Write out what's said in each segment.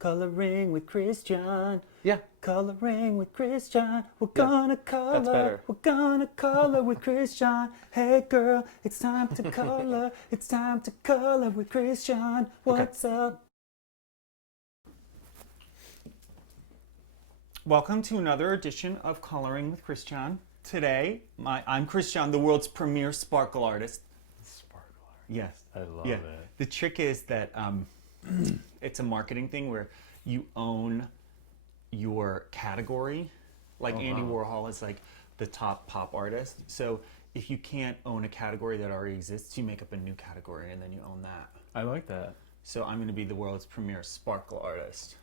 Coloring with Christian. Yeah. Coloring with Christian. We're Yeah, gonna that's color. better. We're gonna color with Christian. Hey girl, it's time to color. It's time to color with Christian. What's up? Welcome to another edition of Coloring with Christian. Today, I'm Christian, the world's premier sparkle artist. Sparkle art. Yes. I love it. The trick is that it's a marketing thing where you own your category. Like Andy Warhol is like the top pop artist. So if you can't own a category that already exists, you make up a new category and then you own that. I like that. So I'm going to be the world's premier sparkle artist.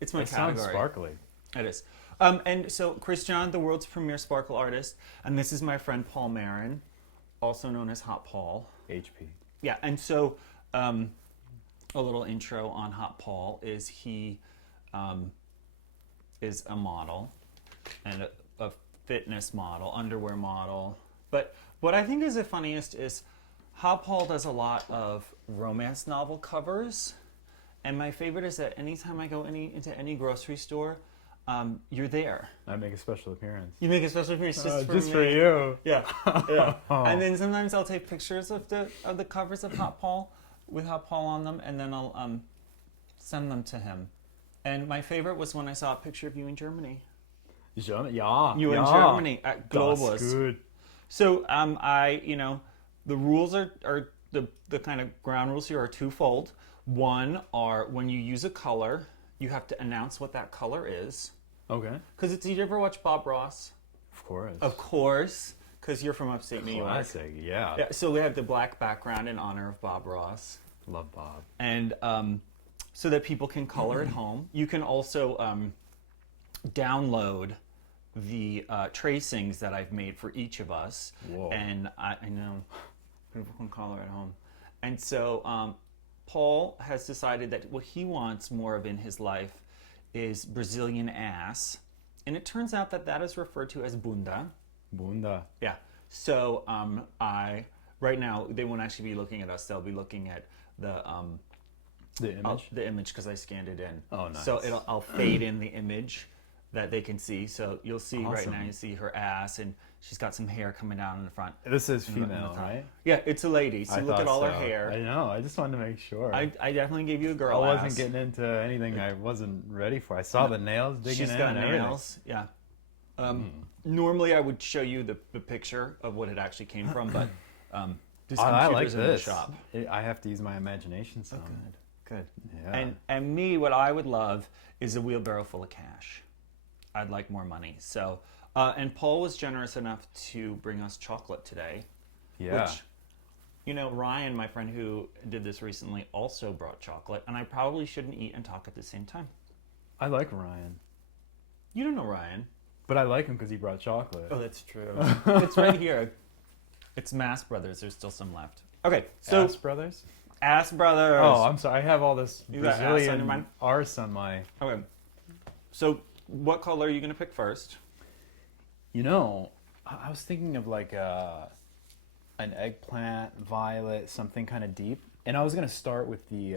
It's my It category. sounds sparkly. It is. And so Christian, the world's premier sparkle artist, and this is my friend Paul Marron, also known as Hot Paul. HP. Yeah, and so a little intro on Hot Paul is he is a model and a fitness model, underwear model. But what I think is the funniest is Hot Paul does a lot of romance novel covers. And my favorite is that anytime I go into any grocery store, you're there. I make a special appearance. You make a special appearance just for just me. for you. Yeah, yeah. And then sometimes I'll take pictures of the covers of Hot Paul with Hot Paul on them, and then I'll send them to him. And my favorite was when I saw a picture of you in Germany. Yeah. You in Germany at Globus. That's good. So the rules are the kind of ground rules here are twofold. One are when you use a color, you have to announce what that color is. Okay. Because did you ever watch Bob Ross? Of course. Of course, because you're from upstate New York. Classic, yeah. Yeah. So we have the black background in honor of Bob Ross. Love Bob. And so that people can color at home. You can also download the tracings that I've made for each of us. Whoa. And I know people can color at home. And so Paul has decided that what he wants more of in his life is Brazilian ass. And it turns out that that is referred to as bunda. Bunda. Yeah. So right now, they won't actually be looking at us. They'll be looking at the image? The image, because I scanned it in. Oh, nice. So I'll fade in the image that they can see. So you'll see right Awesome. now, you see her ass, and she's got some hair coming down in the front. This is in the female, top. right? Yeah, it's a lady. So I look at thought all her so. hair. I know. I just wanted to make sure. I definitely gave you a girl I ass. wasn't getting into anything I wasn't ready for. I saw the nails digging She's in got and everything. nails. Yeah. Normally, I would show you the picture of what it actually came from, but this I like computer's in the this. shop. I have to use my imagination some. Good. Yeah. And me, what I would love is a wheelbarrow full of cash. I'd like more money. So, and Paul was generous enough to bring us chocolate today. Yeah. Which, Ryan, my friend who did this recently, also brought chocolate, and I probably shouldn't eat and talk at the same time. I like Ryan. You don't know Ryan. But I like him because he brought chocolate. Oh, that's true. It's right here. It's Mass Brothers. There's still some left. Okay, so Ass Brothers? Ass Brothers. Oh, I'm sorry. I have all this You got ass on your Brazilian mind? arse on my... Okay. So, what color are you going to pick first? I was thinking of like an eggplant, violet, something kind of deep. And I was going to start with the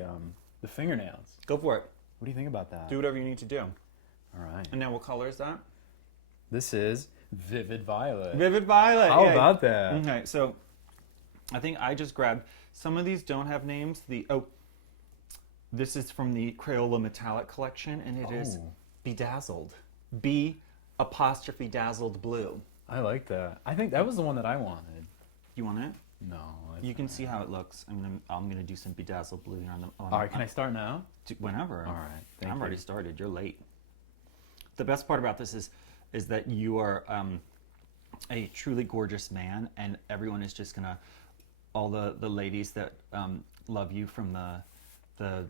fingernails. Go for it. What do you think about that? Do whatever you need to do. All right. And now, what color is that? This is Vivid Violet. Vivid Violet. How Yay. about that? Okay, so I think I just grabbed. Some of these don't have names. This is from the Crayola Metallic collection, and it is Bedazzled. B''Dazzled Blue. I like that. I think that was the one that I wanted. You want it? No. You can see how it looks. I'm gonna do some Bedazzled Blue here on the. All right, can I start now? Whenever. All right, thank I'm you. already started. You're late. The best part about this is that you are a truly gorgeous man, and everyone is just gonna, all the ladies that love you from the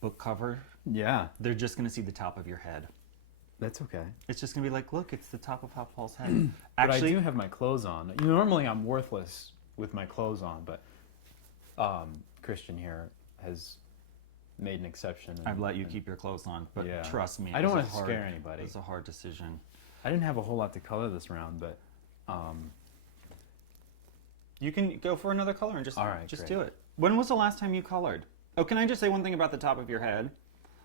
book cover, Yeah. they're just gonna see the top of your head. That's okay. It's just gonna be like, look, it's the top of Hot Paul's head. But I do have my clothes on. Normally I'm worthless with my clothes on, but Christian here has made an exception. I've let you keep your clothes on, but Yeah. trust me, I don't want to scare anybody. It's a hard decision. I didn't have a whole lot to color this round, but You can go for another color and just All right, just great. do it. When was the last time you colored? Oh, can I just say one thing about the top of your head?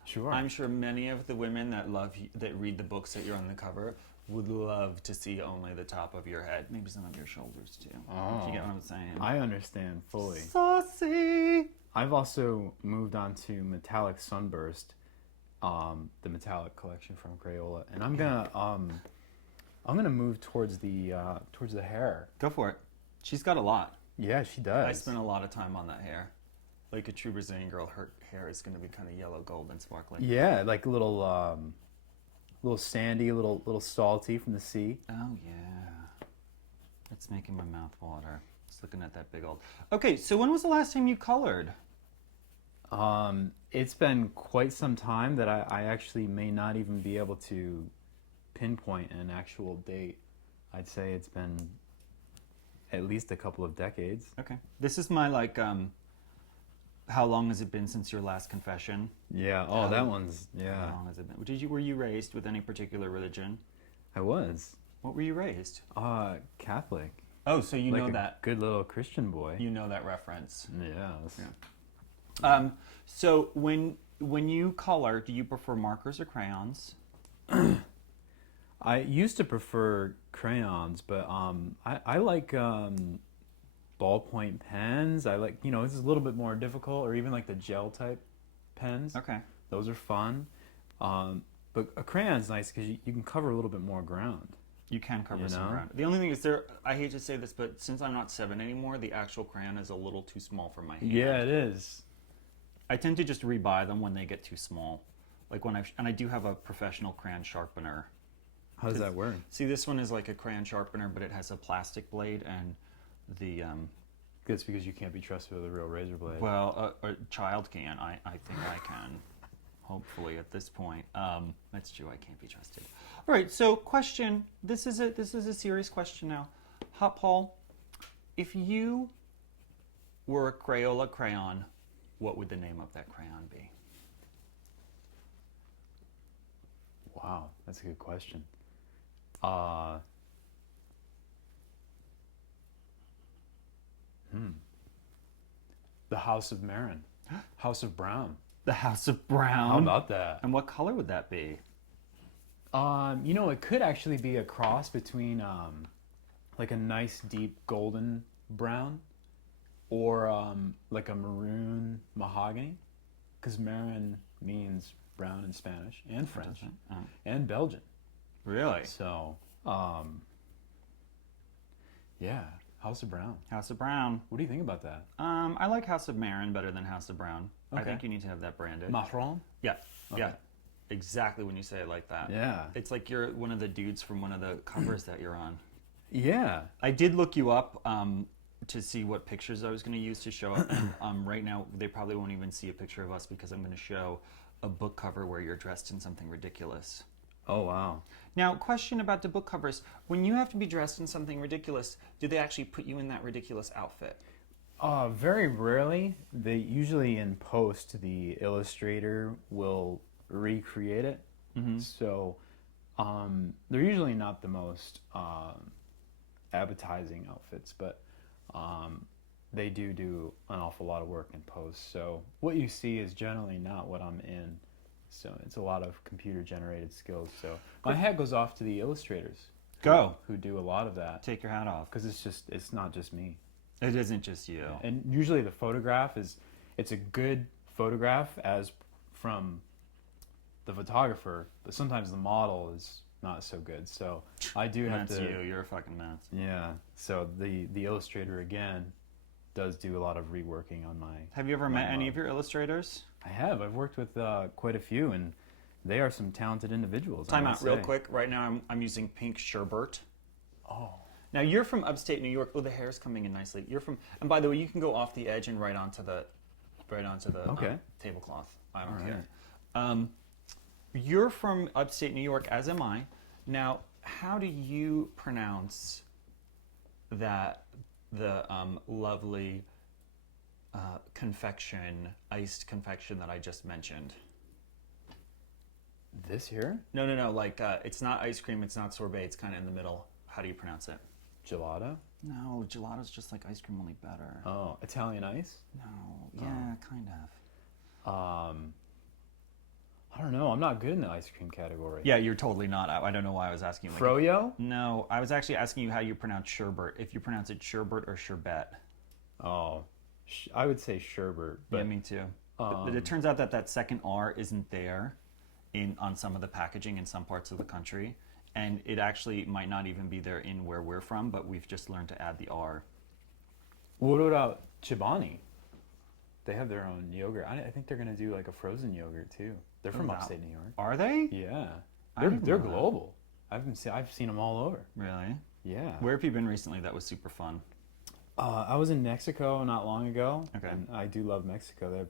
Sure. I'm sure many of the women that read the books that you're on the cover would love to see only the top of your head, maybe some of your shoulders too. If you get what I'm saying. I understand fully. Saucy. I've also moved on to Metallic Sunburst, the metallic collection from Crayola, and I'm gonna move towards the hair. Go for it. She's got a lot. Yeah, she does. I spent a lot of time on that hair. Like a true Brazilian girl, her hair is going to be kind of yellow, gold, and sparkling. Yeah, like a little sandy, a little salty from the sea. Oh yeah, it's making my mouth water. Just looking at that big old. Okay, so when was the last time you colored? It's been quite some time that I actually may not even be able to pinpoint an actual date. I'd say it's been at least a couple of decades. Okay, this is my like. How long has it been since your last confession? Yeah. Oh, that one's yeah. How long has it been? Were you raised with any particular religion? I was. What were you raised? Catholic. Oh, so you Like know a that. good little Christian boy. You know that reference. Yes. Yeah. So when you color, do you prefer markers or crayons? I used to prefer crayons, but I like ballpoint pens. I like, this is a little bit more difficult, or even like the gel type pens. Okay. Those are fun. But a crayon's nice because you can cover a little bit more ground. You can cover You some know? ground. The only thing is I hate to say this, but since I'm not 7 anymore, the actual crayon is a little too small for my hand. Yeah, it is. I tend to just rebuy them when they get too small. Like and I do have a professional crayon sharpener. How does that work? See, this one is like a crayon sharpener, but it has a plastic blade and the That's because you can't be trusted with a real razor blade. well, a child can. I think I can. Hopefully, at this point, that's true. I can't be trusted. All right. So, question. This is a serious question now. Hot Paul, if you were a Crayola crayon, what would the name of that crayon be? Wow, that's a good question. The House of Marron. House of Brown. The House of Brown. How about that? And what color would that be? It could actually be a cross between like a nice deep golden brown or like a maroon mahogany, because Marron means brown in Spanish and French and Belgian. Really? So, yeah, House of Brown. House of Brown. What do you think about that? I like House of Marron better than House of Brown. I Okay. think you need to have that branded. Marron? Yeah, yeah. Okay. Exactly when you say it like that. Yeah. It's like you're one of the dudes from one of the covers that you're on. Yeah. I did look you up to see what pictures I was going to use to show up. And, right now, they probably won't even see a picture of us because I'm going to show a book cover where you're dressed in something ridiculous. Oh, wow. Now, question about the book covers. When you have to be dressed in something ridiculous, do they actually put you in that ridiculous outfit? Very rarely. They usually in post, the illustrator will recreate it. Mm-hmm. So they're usually not the most appetizing outfits, but they do an awful lot of work in post. So what you see is generally not what I'm in. So it's a lot of computer generated skills. So my hat goes off to the illustrators. Go. Who do a lot of that. Take your hat off. Because it's not just me. It isn't just you. And usually the photograph it's a good photograph as from the photographer, but sometimes the model is not so good. So I do have That's to. you. You're a fucking mess. Yeah. So the illustrator again does do a lot of reworking on my. Have you ever met any of your illustrators? I have. I've worked with quite a few, and they are some talented individuals. Time out real quick. Right now I'm using pink sherbet. Oh. Now you're from upstate New York. Oh, the hair's coming in nicely. You're from, and by the way, you can go off the edge and right onto the Okay. Tablecloth. I don't All care. right. You're from upstate New York, as am I. Now, how do you pronounce that the lovely iced confection that I just mentioned? This here? No. Like it's not ice cream. It's not sorbet. It's kind of in the middle. How do you pronounce it? Gelato? No, gelato's just like ice cream, only better. Oh, Italian ice? No, yeah, kind of. I don't know. I'm not good in the ice cream category. Yeah, you're totally not. I don't know why I was asking you. Like, Froyo? no, I was actually asking you how you pronounce sherbet. If you pronounce it sherbet or sherbet. Oh, I would say sherbet. But Yeah, me too. But it turns out that second R isn't there on some of the packaging in some parts of the country. And it actually might not even be there in where we're from, but we've just learned to add the R. what about Chobani? They have their own yogurt. I think they're gonna do like a frozen yogurt too. They're from upstate New York. Are they? Yeah, I they're didn't they're know that. global. I've seen them all over. Really? Yeah. Where have you been recently that was super fun? I was in Mexico not long ago. Okay. And I do love Mexico. They have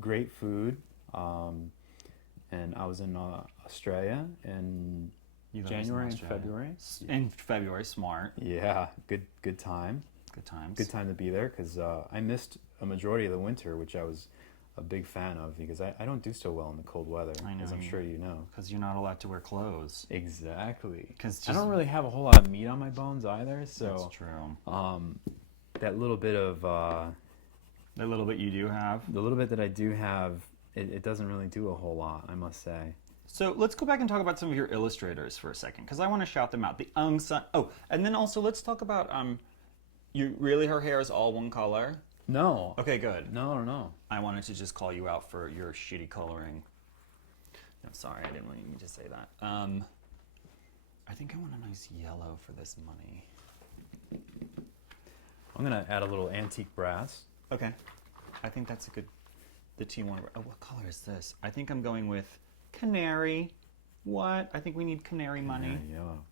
great food. And I was in Australia in You guys January in and Australia. February. In February, smart. Yeah, good time. Good times. Good time to be there because I missed a majority of the winter, which I was a big fan of because I don't do so well in the cold weather, I know as I'm you- sure you know. Because you're not allowed to wear clothes. Exactly. 'Cause I just- don't really have a whole lot of meat on my bones either, That's so true. that little bit of The little bit you do have. the little bit that I do have, it doesn't really do a whole lot, I must say. So let's go back and talk about some of your illustrators for a second, because I want to shout them out. The Sun. Oh, and then also let's talk about her hair is all one color. No. Okay, good. No. I wanted to just call you out for your shitty coloring. No, sorry, I didn't want you to say that. I think I want a nice yellow for this money. I'm gonna add a little antique brass. Okay, I think that's a good. The team one. Oh, what color is this? I think I'm going with canary. What? I think we need canary money. Yeah, yellow.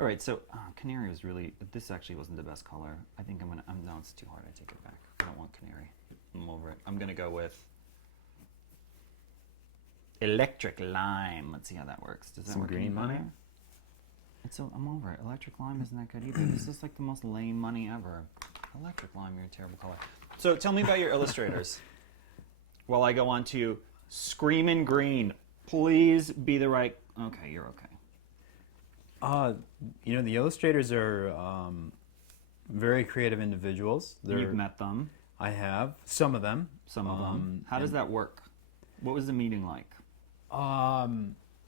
All right, so canary was really. This actually wasn't the best color. I think I'm gonna. No, it's too hard. I take it back. I don't want canary. I'm over it. I'm gonna go with electric lime. Let's see how that works. Does that Some work green any money? better? I'm over it. Electric lime isn't that good either. This is like the most lame money ever. Electric lime, you're a terrible color. So tell me about your illustrators. While I go on to Screamin' Green. Please be the right. Okay, you're okay. The illustrators are very creative individuals. You've met them. I have some of them. Some of them. How does that work? What was the meeting like?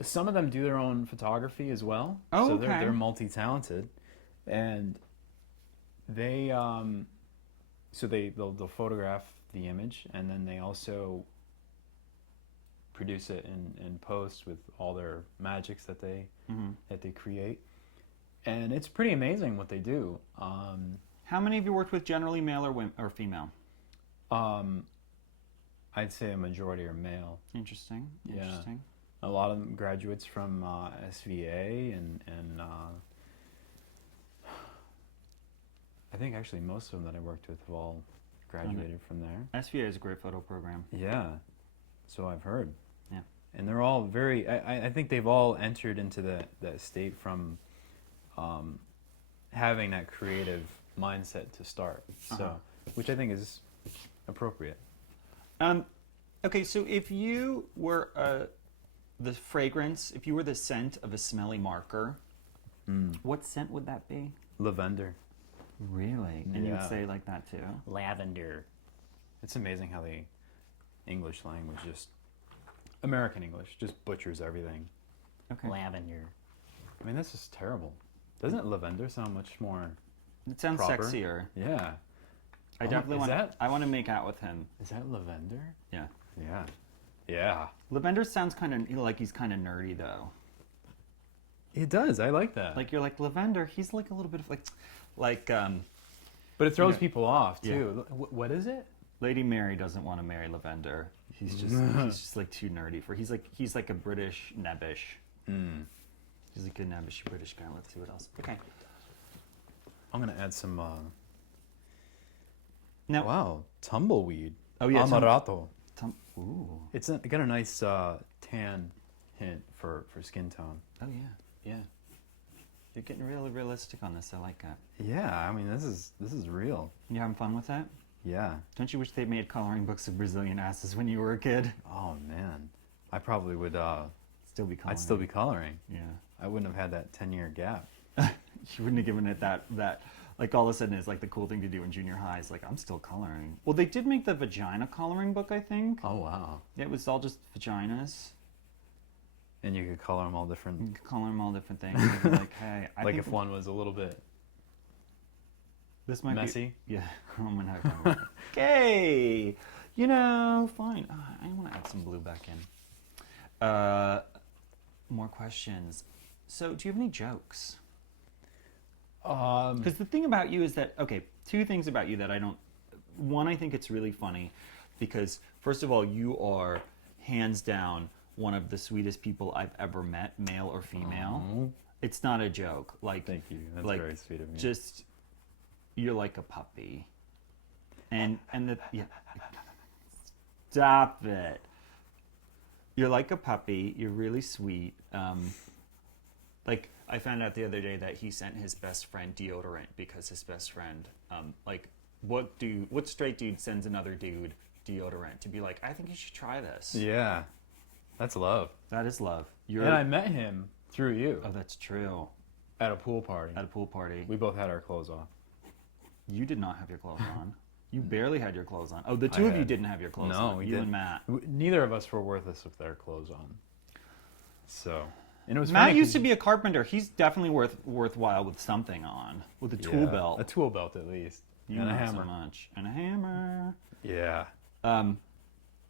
Some of them do their own photography as well. Oh, so okay. they're multi-talented, and they'll photograph the image, and then they also produce it in post with all their magics that they create, and it's pretty amazing what they do. How many have you worked with? Generally male or female? I'd say a majority are male. Interesting. Yeah. Interesting. A lot of them graduates from SVA, and I think actually most of them that I worked with have all graduated from there. SVA is a great photo program. Yeah, so I've heard. Yeah. And they're all very, I think they've all entered into that state from having that creative mindset to start, so which I think is appropriate. Okay, so if you were the fragrance, if you were the scent of a smelly marker, what scent would that be? Lavender. Really? And you'd Yeah. say like that too? Lavender. It's amazing how the English language American English just butchers everything. Okay. Lavender. I mean, this is terrible. Doesn't lavender sound much more? It sounds Proper. sexier. Yeah. I definitely is want. that- I want to make out with him. Is that lavender? Yeah. Yeah. Yeah. Lavender sounds kind of like he's kind of nerdy though. It does. I like that. Like you're like Lavender. He's like a little bit of like but it throws Yeah. people off too. What is it? Lady Mary doesn't want to marry Lavender. He's just like too nerdy for. He's like a British nebbish. He's like a nebbish British guy. Let's see what else. Okay. I'm gonna add some. Now. Wow, tumbleweed. Oh yeah. Amarato. Ooh. It got a nice tan hint for skin tone. Oh yeah. Yeah. You're getting really realistic on this. I like that. Yeah, I mean this is real. You having fun with that? Yeah. Don't you wish they made coloring books of Brazilian asses when you were a kid? Oh man, I probably would. Still be coloring. I'd still be coloring. Yeah. I wouldn't have had that 10-year gap. You wouldn't have given it that like all of a sudden it's like the cool thing to do in junior high. It's like I'm still coloring. Well, they did make the vagina coloring book, I think. Oh wow. It was all just vaginas. And you could color them all different. You could color them all different things. And be like, hey, I Like think if one was a little bit this might messy. be... Yeah. Oh, my God. Okay. You know, fine. I want to add some blue back in. More questions. So, do you have any jokes? Because the thing about you is that, okay, two things about you that I don't... One, I think it's really funny because, first of all, you are hands down one of the sweetest people I've ever met, male or female. Oh. It's not a joke. Like, Thank you. That's like, very sweet of you. Just, you're like a puppy. And yeah. Stop it. You're like a puppy. You're really sweet. Like, I found out the other day that he sent his best friend deodorant because his best friend, like, what straight dude sends another dude deodorant to be like, I think you should try this. Yeah. That's love. That is love. And I met him through you. Oh, that's true. At a pool party. At a pool party. We both had our clothes off. You did not have your clothes on. You barely had your clothes on. Oh, the two of you didn't have your clothes on. No, we you didn't. and Matt. Neither of us were worthless with their clothes on. So, and it was Matt funny used to be a carpenter. He's definitely worthwhile with something on, with a tool belt. A tool belt at least. You and a not hammer. so much. And a hammer. Yeah.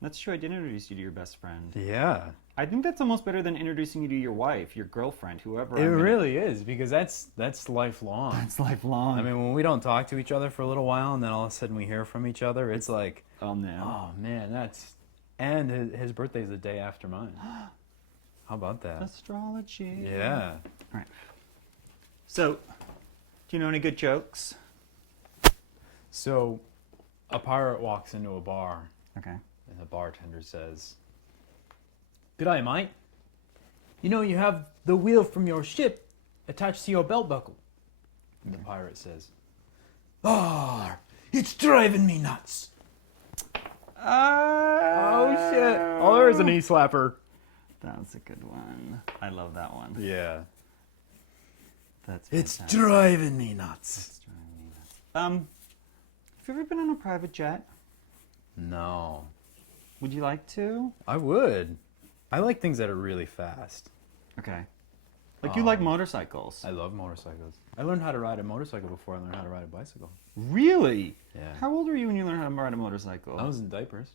That's true. I did introduce you to your best friend. Yeah. I think that's almost better than introducing you to your wife, your girlfriend, whoever. It really is, because that's lifelong. That's lifelong. I mean, when we don't talk to each other for a little while and then all of a sudden we hear from each other, it's like, oh man. Oh man, that's... And his birthday's the day after mine. How about that? Astrology. Yeah. All right. So, do you know any good jokes? So, a pirate walks into a bar. Okay. And the bartender says, "G'day, mate. You know you have the wheel from your ship attached to your belt buckle." And the pirate says, "Ah, it's driving me nuts." Oh, shit. Oh, there's an E-slapper. That's a good one. I love that one. Yeah. That's It's fantastic. driving me nuts. It's driving me nuts. Have you ever been on a private jet? No. Would you like to? I would. I like things that are really fast. Okay. Like you like motorcycles. I love motorcycles. I learned how to ride a motorcycle before I learned how to ride a bicycle. Really? Yeah. How old were you when you learned how to ride a motorcycle? I was in diapers.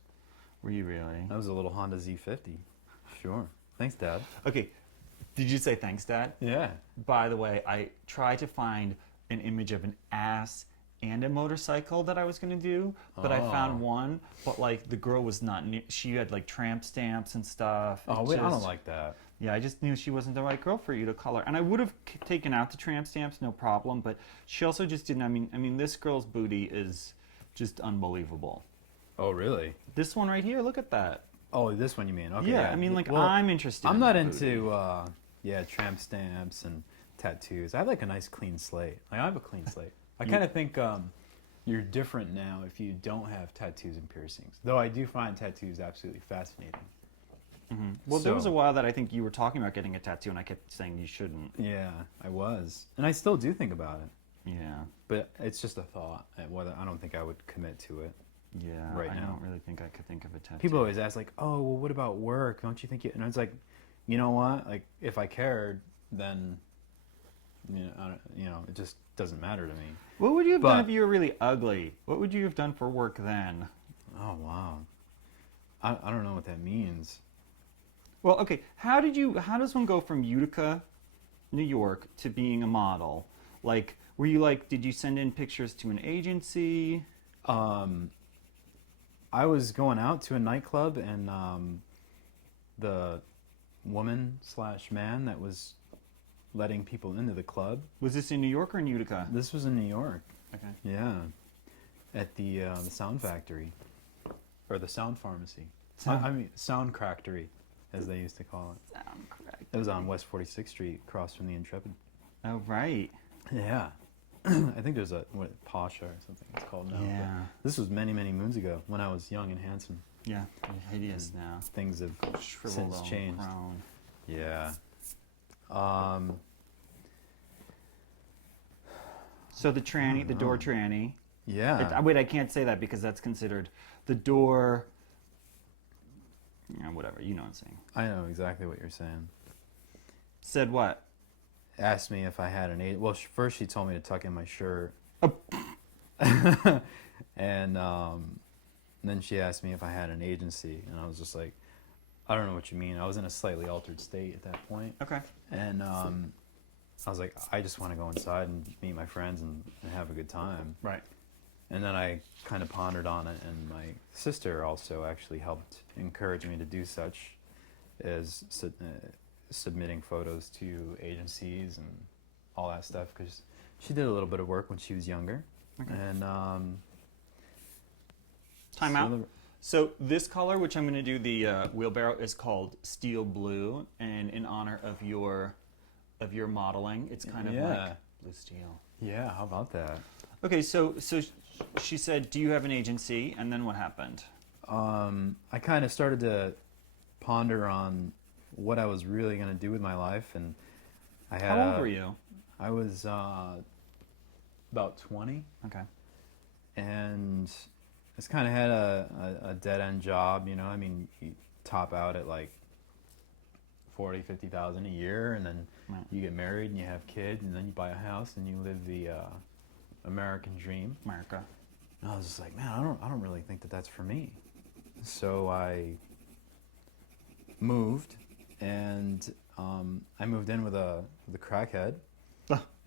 Were you really? I was a little Honda Z50. Sure. Thanks, Dad. Okay. Did you say thanks, Dad? Yeah. By the way, I tried to find an image of an ass and a motorcycle that I was going to do, but I found one, but like the girl was not, she had like tramp stamps and stuff. Oh, wait, I don't like that. Yeah, I just knew she wasn't the right girl for you to color. And I would have taken out the tramp stamps, no problem, but she also just didn't, I mean, this girl's booty is just unbelievable. Oh, really? This one right here, look at that. Oh, this one you mean? Okay. Yeah, I mean, like, Well, I'm interested I'm in not that into, booty. tramp stamps and tattoos. I have like a nice clean slate. Like, I have a clean slate. I kind of think you're different now if you don't have tattoos and piercings. Though I do find tattoos absolutely fascinating. Mm-hmm. Well, there was a while that I think you were talking about getting a tattoo, and I kept saying you shouldn't. Yeah, I was. And I still do think about it. Yeah. But it's just a thought. Whether I don't think I would commit to it. Yeah, right I now. don't really think I could think of a tattoo. People always ask, like, oh, well, what about work? Don't you think you... And it's like, you know what? Like, if I cared, then, it just doesn't matter to me. What would you have done if you were really ugly? What would you have done for work then? Oh, wow. I don't know what that means. Well, okay, how does one go from Utica, New York, to being a model? Like, were you like, did you send in pictures to an agency? I was going out to a nightclub, and the woman/man that was letting people into the club. Was this in New York or in Utica? This was in New York. Okay. Yeah, at the Sound Factory, or the Sound Pharmacy. Sound Cractory, as they used to call it. Sound correct. It was on West 46th Street, across from the Intrepid. Oh, right. Yeah. I think there's Pasha or something it's called now. Yeah. But this was many, many moons ago when I was young and handsome. Yeah, you're hideous now. Things have Shriveled since on changed. crown. Yeah. So the tranny, the door tranny. Yeah. Wait, I can't say that because that's considered the door. Yeah, whatever. You know what I'm saying. I know exactly what you're saying. Said what? Asked me if I had an agent. Well, first she told me to tuck in my shirt. Oh. And then she asked me if I had an agency, and I was just like, I don't know what you mean. I was in a slightly altered state at that point. Okay. And I was like, I just want to go inside and meet my friends and have a good time. Right. And then I kind of pondered on it, and my sister also actually helped encourage me to do such as submitting photos to agencies and all that stuff, because she did a little bit of work when she was younger. Okay. And Time out. So this color, which I'm going to do the wheelbarrow, is called Steel Blue, and in honor of your modeling, it's kind of like blue steel. Yeah, how about that? Okay, so she said, "Do you have an agency?" And then what happened? I kind of started to ponder on what I was really going to do with my life, and I had. How old were you? I was about 20. Okay. And I just kind of had a dead-end job, you know. I mean, you top out at like 40, 50,000 a year, and then you get married and you have kids, and then you buy a house and you live the American dream. America. And I was just like, man, I don't really think that that's for me. So I moved, and I moved in with a crackhead,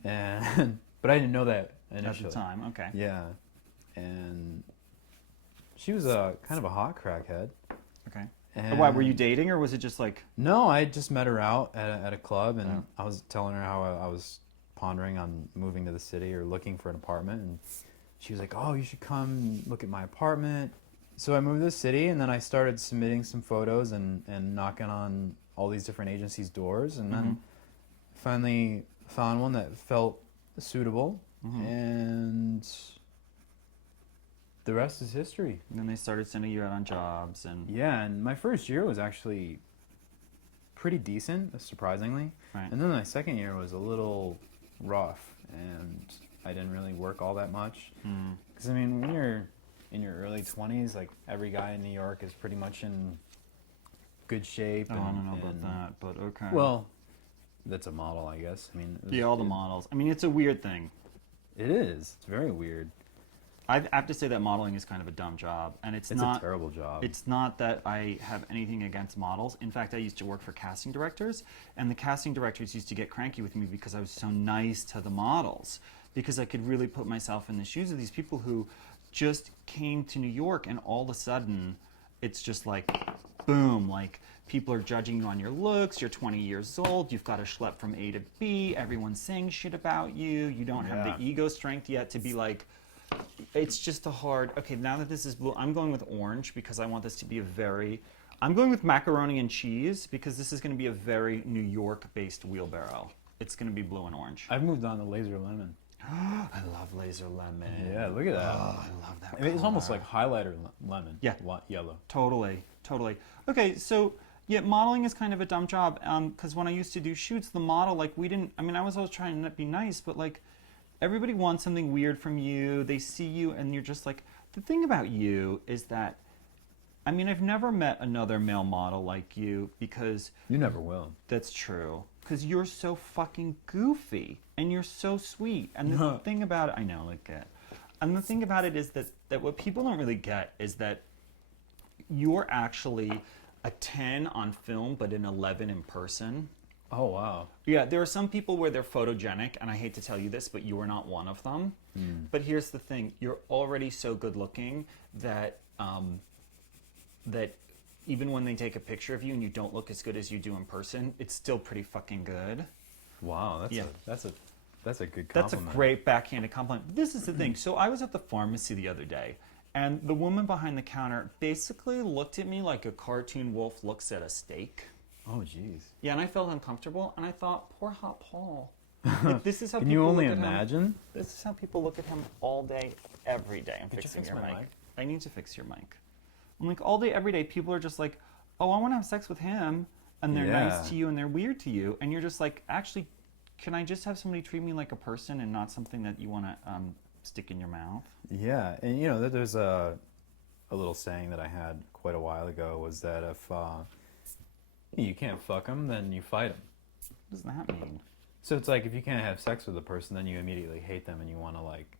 and but I didn't know that initially. At the time, okay. Yeah, and she was a kind of a hot crackhead. Okay. And Why, were you dating, or was it just like... No, I just met her out at a club, and I was telling her how I was pondering on moving to the city or looking for an apartment, and she was like, oh, you should come look at my apartment. So I moved to the city, and then I started submitting some photos and knocking on all these different agencies' doors, and then finally found one that felt suitable, and the rest is history. And then they started sending you out on jobs, and... Yeah, and my first year was actually pretty decent, surprisingly. Right. And then my second year was a little rough, and I didn't really work all that much. Because, I mean, when you're in your early 20s, like, every guy in New York is pretty much in good shape. I don't know about that, but okay. Well, that's a model, I guess. I mean... Yeah, all the models. I mean, it's a weird thing. It is. It's very weird. I have to say that modeling is kind of a dumb job, and it's not a terrible job. It's not that I have anything against models. In fact, I used to work for casting directors, and the casting directors used to get cranky with me because I was so nice to the models, because I could really put myself in the shoes of these people who just came to New York, and all of a sudden, it's just like, boom, like people are judging you on your looks, you're 20 years old, you've got to schlep from A to B, everyone's saying shit about you, you don't have the ego strength yet to be like, it's just a hard... Okay, now that this is blue, I'm going with orange because I want this to be a very... I'm going with macaroni and cheese because this is going to be a very New York-based wheelbarrow. It's going to be blue and orange. I've moved on to laser lemon. I love laser lemon. Yeah, look at that. Oh, I love that. I mean, it's almost color. like highlighter lemon. Yeah. Yellow. Totally. Okay, so yeah, modeling is kind of a dumb job because when I used to do shoots, the model, like we didn't... I mean, I was always trying to be nice, but like... Everybody wants something weird from you. They see you and you're just like... The thing about you is that... I mean, I've never met another male model like you because... You never will. That's true. Because you're so fucking goofy. And you're so sweet. And the thing about it... I know, like it. And the thing about it is that what people don't really get is that you're actually a 10 on film, but an 11 in person. Oh, wow. Yeah, there are some people where they're photogenic, and I hate to tell you this, but you are not one of them. But here's the thing. You're already so good looking that that even when they take a picture of you and you don't look as good as you do in person, it's still pretty fucking good. Wow, that's a good compliment. That's a great backhanded compliment. This is the thing. So I was at the pharmacy the other day, and the woman behind the counter basically looked at me like a cartoon wolf looks at a steak. Oh, jeez. Yeah, and I felt uncomfortable, and I thought, poor hot Paul. Like, this is how Can people you only look at imagine? him. This is how people look at him all day, every day. I'm Did you fixing fix your my mic. mic? I need to fix your mic. I'm like, all day, every day, people are just like, oh, I want to have sex with him, and they're nice to you, and they're weird to you, and you're just like, actually, can I just have somebody treat me like a person and not something that you want to stick in your mouth? Yeah, and you know, there's a little saying that I had quite a while ago was that if you can't fuck them, then you fight them. does that mean? So it's like if you can't have sex with a person, then you immediately hate them and you want to like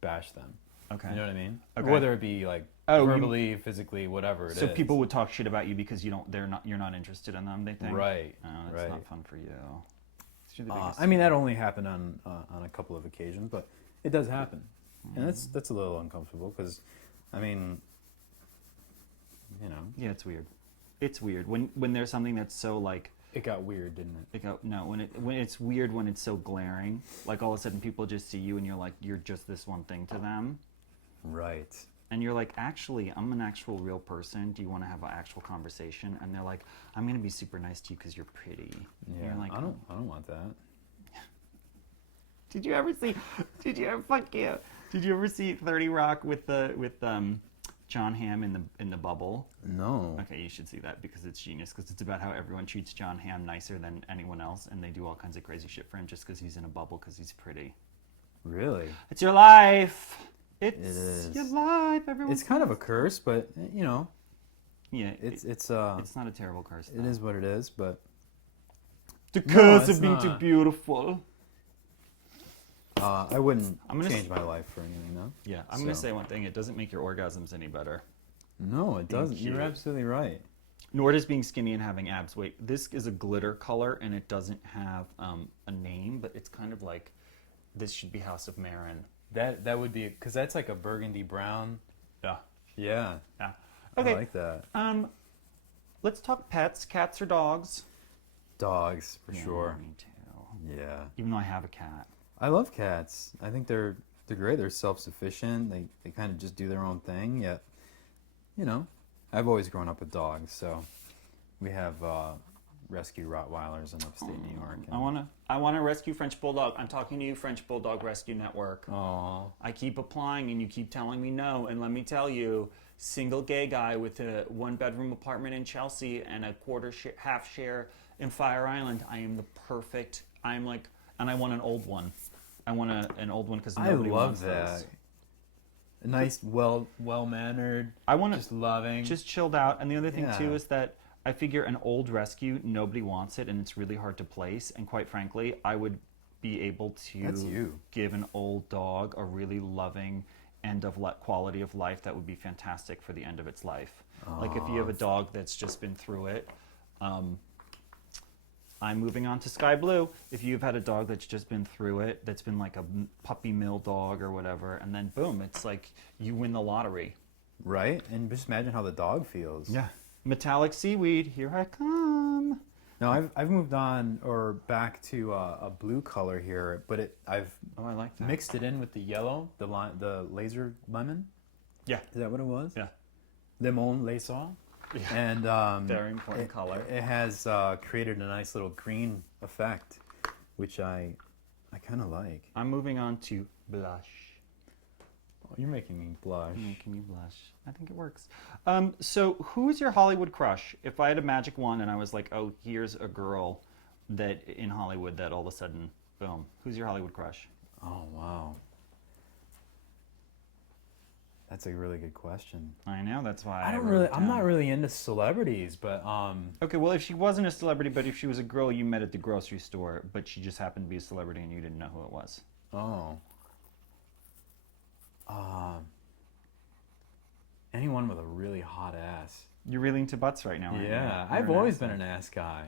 bash them. Okay. You know what I mean? Okay. Whether it be like Oh, verbally, physically, whatever it is. So people would talk shit about you because you're not interested in them. They think. Right. Oh, that's not fun for you. You're the biggest I mean, that only happened on a couple of occasions, but it does happen, and that's a little uncomfortable because, I mean, you know. Yeah, it's weird. It's weird when there's something that's so like. It got weird, didn't it? When it's weird when it's so glaring, like all of a sudden people just see you and you're like you're just this one thing to them. Right. And you're like, actually, I'm an actual real person. Do you want to have an actual conversation? And they're like, I'm gonna be super nice to you because you're pretty. Yeah. And you're like, I don't want that. Did you ever see 30 Rock with John Hamm in the bubble? No. Okay, you should see that because it's genius. Because it's about how everyone treats John Hamm nicer than anyone else, and they do all kinds of crazy shit for him just because he's in a bubble because he's pretty. Really? It's your life. It is. Your life. It's kind of a curse, but you know. Yeah. It's not a terrible curse. It is what it is, but. The curse it's of being not. too beautiful. I wouldn't change my life for anything, though. Yeah, I'm going to say one thing. It doesn't make your orgasms any better. No, it doesn't. cute. You're absolutely right. Nor does being skinny and having abs. Wait, this is a glitter color, and it doesn't have a name, but it's kind of like, this should be House of Marron. That would be, because that's like a burgundy brown. Yeah. Yeah. Yeah. Okay. I like that. Let's talk pets. Cats or dogs? Dogs, for Yeah, sure. Me too. Yeah. Even though I have a cat. I love cats. I think they're great. They're self-sufficient. They kind of just do their own thing. Yet, you know, I've always grown up with dogs, so we have rescue Rottweilers in upstate New York. I want to rescue French Bulldog. I'm talking to you, French Bulldog Rescue Network. Oh. I keep applying and you keep telling me no. And let me tell you, single gay guy with a 1-bedroom apartment in Chelsea and a half share in Fire Island. I am the perfect. And I want an old one. I want an old one because nobody wants that. those. A nice, well-mannered. I want just loving, just chilled out. And the other thing too is that I figure an old rescue, nobody wants it, and it's really hard to place. And quite frankly, I would be able to give an old dog a really loving end of quality of life that would be fantastic for the end of its life. Like if you have a dog that's just been through it. I'm moving on to Sky Blue. If you've had a dog that's just been through it, that's been like a puppy mill dog or whatever, and then boom, it's like you win the lottery. Right? And just imagine how the dog feels. Yeah. Metallic seaweed, here I come. No, I've moved on or back to a blue color here, but I like that. Mixed it in with the yellow, the laser lemon. Yeah. Is that what it was? Yeah. Lemon laser. Yeah. And very important color. It has created a nice little green effect, which I kind of like. I'm moving on to blush. Oh, you're making me blush. Making me blush. I think it works. So who is your Hollywood crush? If I had a magic wand and I was like, oh, here's a girl that in Hollywood that all of a sudden, boom. Who's your Hollywood crush? Oh, wow. That's a really good question. I know, that's why I'm not really into celebrities, but Okay, well if she wasn't a celebrity, but if she was a girl you met at the grocery store, but she just happened to be a celebrity and you didn't know who it was. Oh. Anyone with a really hot ass. You're really into butts right now, aren't you? Yeah, You're I've an always ass been guy. an ass guy.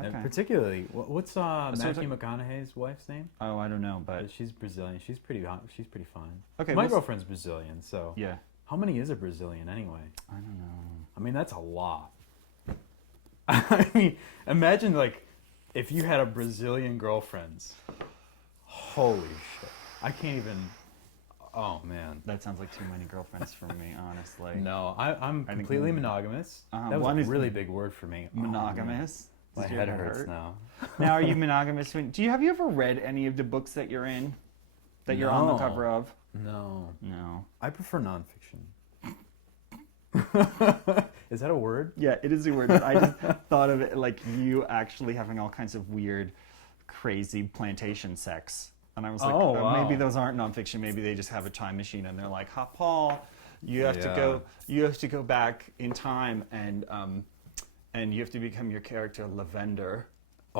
Okay. And particularly, what's Matthew McConaughey's wife's name? Oh, I don't know, but She's Brazilian. She's pretty hot. She's pretty fine. Okay, My girlfriend's Brazilian, so yeah. How many is a Brazilian anyway? I don't know. I mean, that's a lot. I mean, imagine like if you had a Brazilian girlfriend. Holy shit! I can't even. Oh man, That sounds like too many girlfriends for me, honestly. no, I'm completely monogamous. That one was is a really big word for me. Monogamous? My Does your head head hurts hurt? now. Now, are you monogamous? Have you ever read any of the books that you're in? That you're on the No. cover of? No, No. I prefer nonfiction. Is that a word? Yeah, it is a word, but I just thought of it like you actually having all kinds of weird, crazy plantation sex. And I was like, Oh, wow. maybe those aren't nonfiction. Maybe they just have a time machine and they're like, "Ha, Paul, you have to Yeah. go. You have to go back in time and you have to become your character Lavender."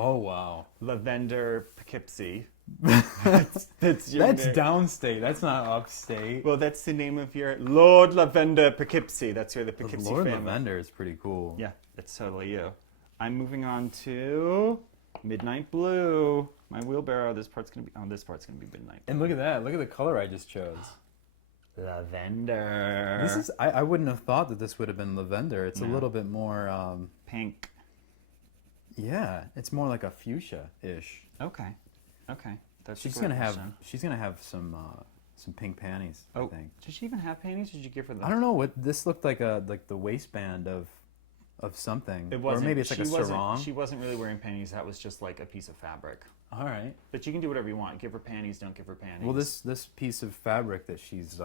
Oh wow. Lavender Poughkeepsie. That's your name. downstate. That's not upstate. Well, that's the name of your Lord Lavender Poughkeepsie. That's where the Poughkeepsie Lord family. Lavender is pretty cool. Yeah, it's totally you. I'm moving on to Midnight Blue. My wheelbarrow. This part's gonna be Midnight. And look at that. Look at the color I just chose. Lavender. This is. I wouldn't have thought that this would have been lavender. It's a No. little bit more. Pink. Yeah, it's more like a fuchsia-ish. Okay. That's She's a great gonna have. question. She's gonna have some pink panties. I think. Did she even have panties? Or did you give her them? I don't know what this looked like. The waistband of something. It wasn't. Or maybe it's like a sarong. She wasn't really wearing panties. That was just like a piece of fabric. All right. But you can do whatever you want. Give her panties. Don't give her panties. Well, this piece of fabric that she's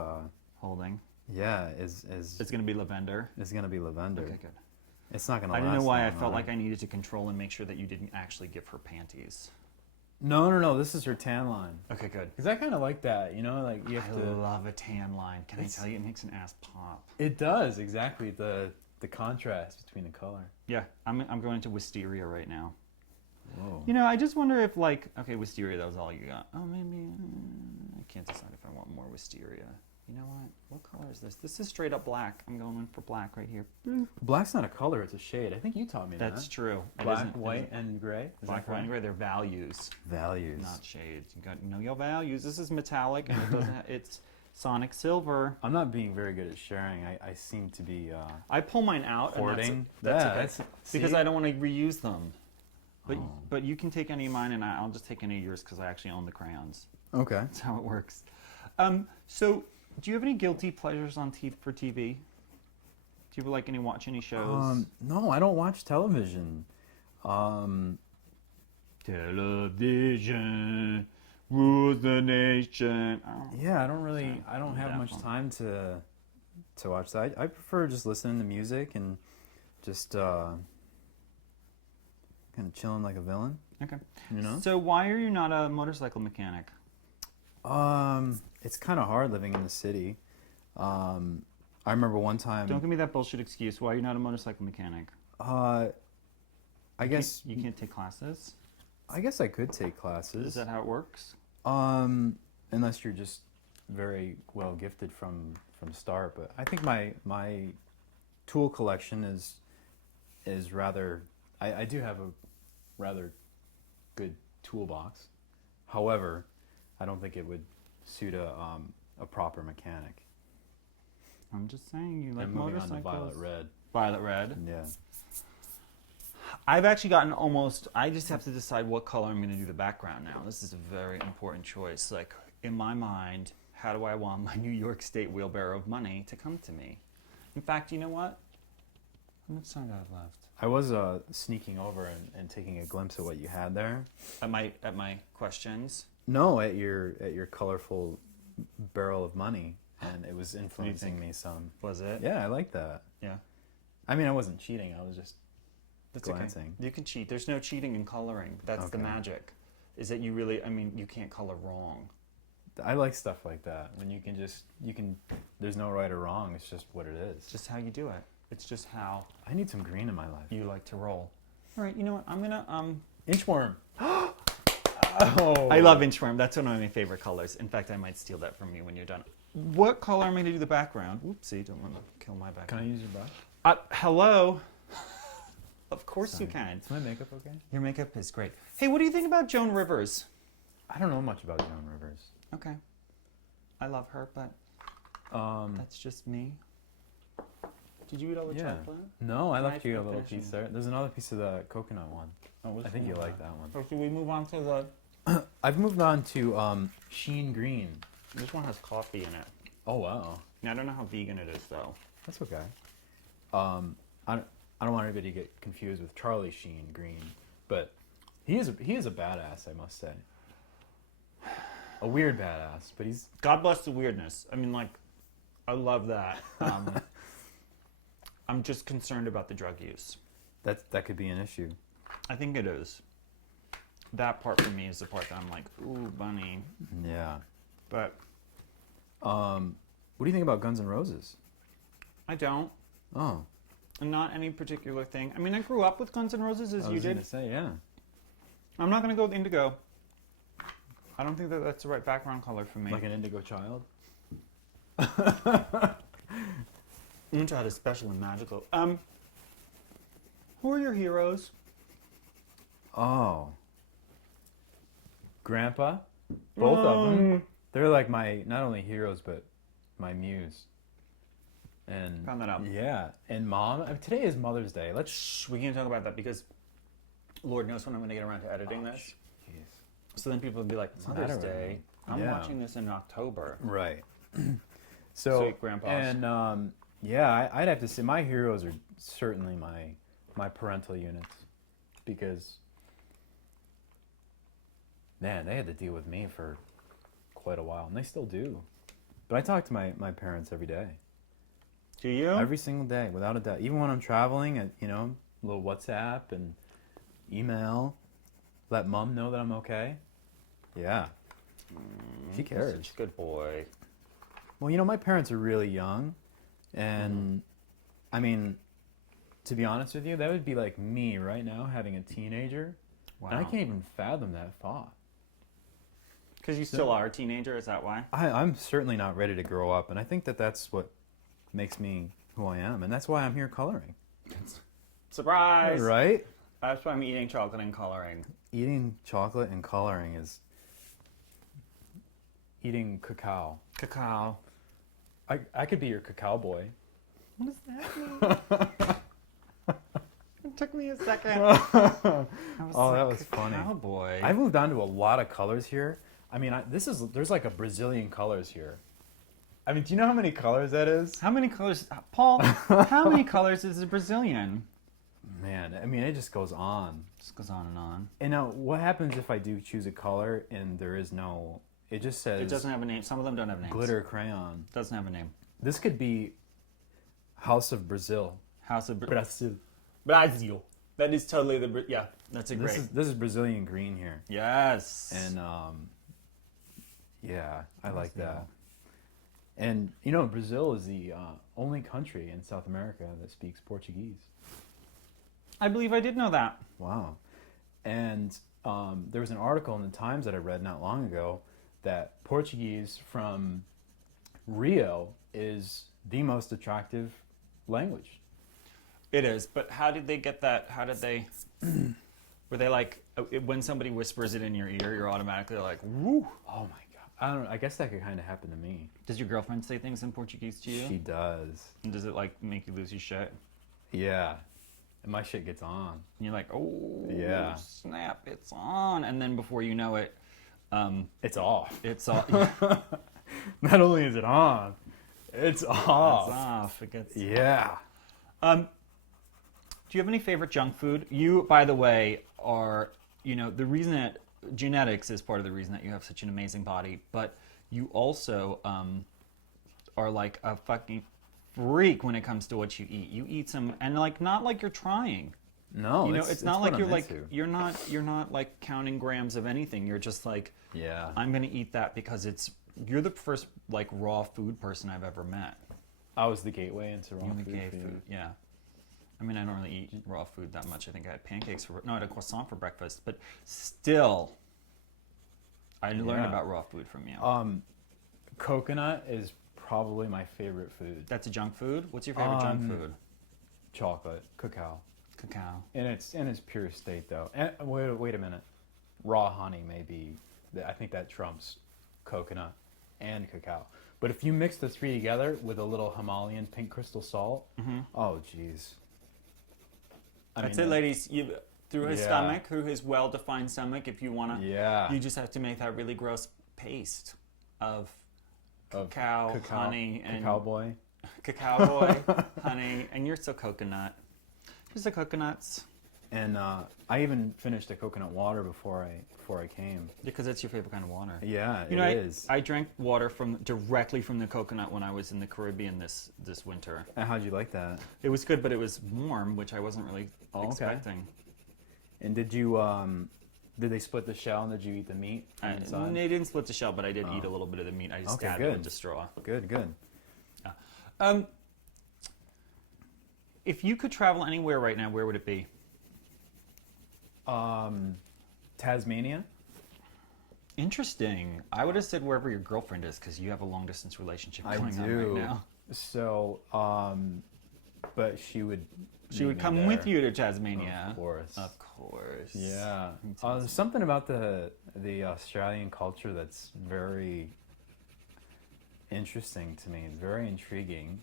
holding. yeah is It's gonna be lavender. is gonna be lavender. Okay, good. It's not gonna. I didn't know last why I long, felt huh? like I needed to control and make sure that you didn't actually give her panties. No. This is her tan line. Okay, good. Because I kind of like that, you know, like you have I to. love a tan line. Can I tell you, it makes an ass pop. It does exactly the contrast between the color. Yeah, I'm going into wisteria right now. Whoa. You know, I just wonder if wisteria, that was all you got. Oh, maybe I can't decide if I want more wisteria. You know what? What color is this? This is straight up black. I'm going in for black right here. Black's not a color; it's a shade. I think you taught me that. That's true. It Black, isn't- it white, isn't- and gray. Is black, that white, and correct? gray. They're values, Values. not shades. You got to know your values. This is metallic, and it doesn't. It's sonic silver. I'm not being very good at sharing. I seem to be I pull mine out. hoarding. That's Yeah, okay. that's- Because see? I don't want to reuse them. But Oh. but you can take any of mine, and I'll just take any of yours because I actually own the crayons. Okay. That's how it works. So, do you have any guilty pleasures on for TV? Do you watch any shows? No, I don't watch television. Television rules the nation. Oh. Yeah, I don't have that much one. time to watch that. I prefer just listening to music and just kind of chilling like a villain, Okay. you know? So why are you not a motorcycle mechanic? It's kind of hard living in the city. I remember one time. Don't give me that bullshit excuse. Why are you not a motorcycle mechanic? I guess You can't take classes. I guess I could take classes. Is that how it works? Unless you're just very well gifted from start. But I think my tool collection is rather. I do have a rather good toolbox. However, I don't think it would suit a proper mechanic. I'm just saying, you like And moving motorcycles. on to violet red. Violet red. Yeah. I've actually gotten almost. I just have to decide what color I'm going to do the background now. This is a very important choice. Like in my mind, how do I want my New York State wheelbarrow of money to come to me? In fact, you know what? How much time do I have left? I was sneaking over and taking a glimpse at what you had there. At my questions. No, at your colorful barrel of money, and it was influencing me some. Was it? Yeah, I like that. Yeah. I mean, I wasn't cheating. I was just That's glancing. okay. You can cheat. There's no cheating in coloring. That's the Okay. magic. Is that you really? I mean, you can't color wrong. I like stuff like that when you can. There's no right or wrong. It's just what it It's is. just how you do it. It's just how I need some green in my life. you like to roll. All right. You know what? I'm gonna Inchworm. Oh. I love inchworm. That's one of my favorite colors. In fact, I might steal that from you when you're done. What color am I going to do the background? Whoopsie, don't want to kill my Can I background. use your brush? Hello? Of course Sorry. you can. Is my makeup okay? Your makeup is great. Hey, what do you think about Joan Rivers? I don't know much about Joan Rivers. Okay. I love her, but that's just me. Did you eat all the Yeah. chocolate? No, I Can left I you a finish little it? piece there. There's another piece of the coconut one. Oh, I think you like that one. Or should we move on to the... I've moved on to Sheen Green. This one has coffee in it. Oh wow, Now, I don't know how vegan it is, though. that's okay. I don't want anybody to get confused with Charlie Sheen Green, but he is a badass, I must say. A weird badass, but he's God bless the weirdness. I mean, like, I love that. I'm just concerned about the drug use. that could be an issue. I think it is. That part for me is the part that I'm like, ooh, bunny. Yeah. But What do you think about Guns N' Roses? I don't. Oh, Not any particular thing. I mean, I grew up with Guns N' Roses as I you was did. gonna say yeah. I'm not going to go with indigo. I don't think that that's the right background color for me. Like an indigo child. Moon child is special and magical. Who are your heroes? Oh. Grandpa. Both of them. They're like my, not only heroes, but my muse. And Found that out. yeah. And mom. Today is Mother's Day. Let's. Shh, we can't talk about that because Lord knows when I'm going to get around to editing this. Jeez. So then people will be like, Mother's matter with Day. me? I'm Yeah. watching this in October. Right. So, Sweet grandpas. and yeah, I'd have to say my heroes are certainly my parental units, because man, they had to deal with me for quite a while, and they still do. But I talk to my parents every day, Do you? every single day, without a doubt. Even when I'm traveling, a little WhatsApp and email, let mom know that I'm okay. Yeah, she You're cares. such a good boy. Well, my parents are really young, and I mean, to be honest with you, that would be like me right now having a teenager, Wow. and I can't even fathom that thought. Because you still are a teenager, is that why? I'm certainly not ready to grow up, and I think that that's what makes me who I am, and that's why I'm here coloring. Surprise! Right? That's why I'm eating chocolate and coloring. Eating chocolate and coloring is eating cacao. Cacao. I could be your cacao boy. What does that mean? It took me a second. Oh, that was funny. Cowboy. I've moved on to a lot of colors here. I mean, there's like a Brazilian colors here. I mean, do you know how many colors that is? How many colors, Paul? How many colors is a Brazilian? Man, I mean, it just goes on. Just goes on and on. And now, what happens if I do choose a color and there is no? It just says It doesn't have a name. Some of them don't have names. glitter crayon. Doesn't have a name. This could be House of Brazil. House of Brazil. Brazil. That is totally the yeah. That's a great. This is Brazilian green here, Yes. and yeah, I like Brazil. that. And Brazil is the only country in South America that speaks Portuguese. I believe I did know that. Wow. And there was an article in the Times that I read not long ago that Portuguese from Rio is the most attractive language. It is, but how did they get that? How did they? Were they like when somebody whispers it in your ear, you're automatically like, "Woo!" Oh my God. I don't know. I guess that could kind of happen to me. Does your girlfriend say things in Portuguese to you? She does. And does it like make you lose your shit? Yeah. And my shit gets on. And you're like, "Oh, Yeah. snap, it's on!" And then before you know it, It's off. it's all Not only is it on, it's off. It's off. It gets. Yeah. Do you have any favorite junk food? You, by the way, are, the reason that genetics is part of the reason that you have such an amazing body, but you also are like a fucking freak when it comes to what you eat. You eat some, and like, not like you're trying. No, It's not like what you're I'm like, into. you're not like counting grams of anything. You're just like, Yeah. I'm going to eat that because you're the first like raw food person I've ever met. I was the gateway into raw You're the food. gay for you. food, yeah. I mean, I don't really eat raw food that much. I think I had pancakes I had a croissant for breakfast, but still, I learned Yeah. about raw food from you. Coconut is probably my favorite food. That's a junk food? What's your favorite junk food? Chocolate, cacao, Cacao. in its pure state though. And wait a minute, raw honey may be. I think that trumps coconut and cacao. But if you mix the three together with a little Himalayan pink crystal salt, oh jeez. That's it, ladies. Through his Yeah. stomach, through his well-defined stomach, if you want to, Yeah. you just have to make that really gross paste of cacao, honey, and cacao boy. cacao boy, honey, and you're so coconut. Here's the coconuts. And I even finished a coconut water before I came. Because that's your favorite kind of water. Yeah, You know, it is. I drank water directly from the coconut when I was in the Caribbean this winter. And how'd you like that? It was good, but it was warm, which I wasn't really okay. expecting. And did you did they split the shell and did you eat the meat inside? They didn't split the shell, but I did eat a little bit of the meat. I just Okay, stabbed it good. with the straw. Good. If you could travel anywhere right now, where would it be? Tasmania. Interesting. I would have said wherever your girlfriend is because you have a long distance relationship I going on do. right now. So, but she would. She would meet me come there. with you to Tasmania. Of course. Of course. Yeah. There's something about the Australian culture that's very interesting to me. It's very intriguing,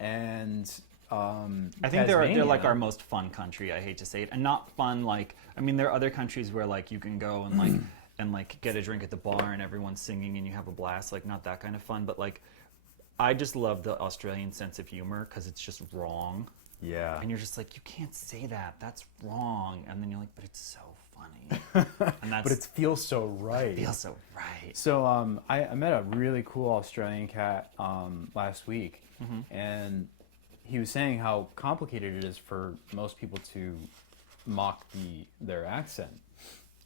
and I think they're like Tasmania- our most fun country. I hate to say it, and not fun like I mean there are other countries where like you can go and like and like get a drink at the bar and everyone's singing and you have a blast. Like not that kind of fun, but like I just love the Australian sense of humor because it's just wrong. Yeah. And you're just like, you can't say that. That's wrong. And then you're like, but it's so funny. And that's But it feels so right. feels so right. So I met a really cool Australian cat last week, and he was saying how complicated it is for most people to mock their accent.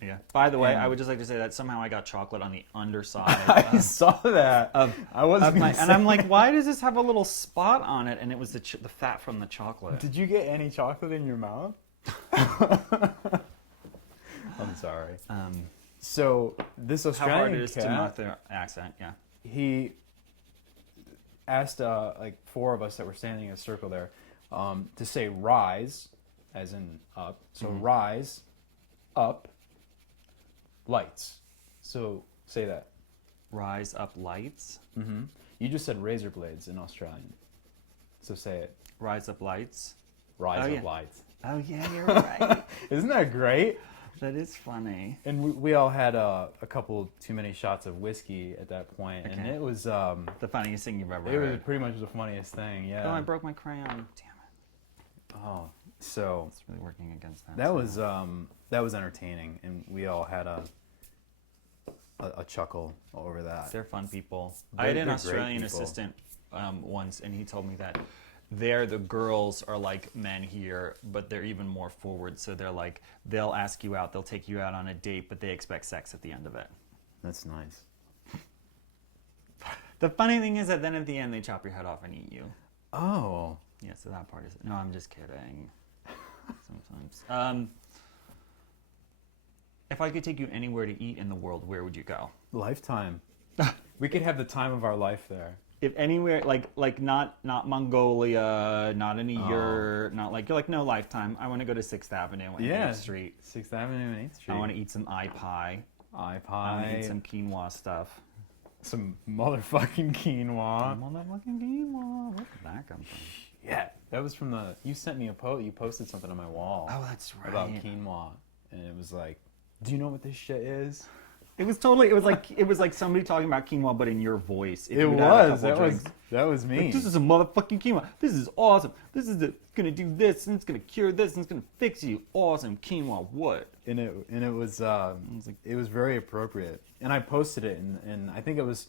Yeah. By the way, And- I would just like to say that somehow I got chocolate on the underside. I saw that. I wasn't gonna And I'm like, why does this have a little spot on it? And it was the fat from the chocolate. Did you get any chocolate in your mouth? I'm sorry. So this How Australian hard it is cat, to mock their accent. Yeah. he asked like four of us that were standing in a circle there to say rise, as in up. So rise, up, lights. So say that. Rise up lights. Mm-hmm. You just said razor blades in Australian. So say it. Rise up lights. Rise Oh, up yeah. lights. Oh yeah, you're right. Isn't that great? That is funny. And we all had a couple too many shots of whiskey at that point, and Okay. it was The funniest thing you've ever it was heard. pretty much the funniest thing. Yeah. Oh, I broke my crayon. Damn it. Oh, so It's really working against that. that was entertaining, and we all had a chuckle over that. They're fun people. I had They're an great Australian people. assistant once, and he told me that the girls are like men here, but they're even more forward. So they're like, they'll ask you out, they'll take you out on a date, but they expect sex at the end of it. That's nice. The funny thing is that then at the end, they chop your head off and eat you. Oh, Yeah, so that part is... No, I'm just kidding. Sometimes. If I could take you anywhere to eat in the world, where would you go? Lifetime. We could have the time of our life there. If anywhere, like not Mongolia, not in a year, not like, you're like, no, Lifetime. I want to go to 6th Avenue and Yeah. 8th Street. 6th Avenue and 8th Street. I want to eat some eye pie. Eye I want to pie. eat some quinoa stuff. Some motherfucking quinoa. Motherfucking quinoa. Where did that come from? Yeah, that was from the. You sent me a post. You posted something on my wall Oh, that's right. about quinoa, and it was like, "Do you know what this shit is?" It was like somebody talking about quinoa, but in your voice. If It you'd had a was. couple drinks. That was me. Like, this is a motherfucking quinoa. This is awesome. This is gonna do this, and it's gonna cure this, and it's gonna fix you. Awesome quinoa. What? and it was it was very appropriate. And I posted it, and I think it was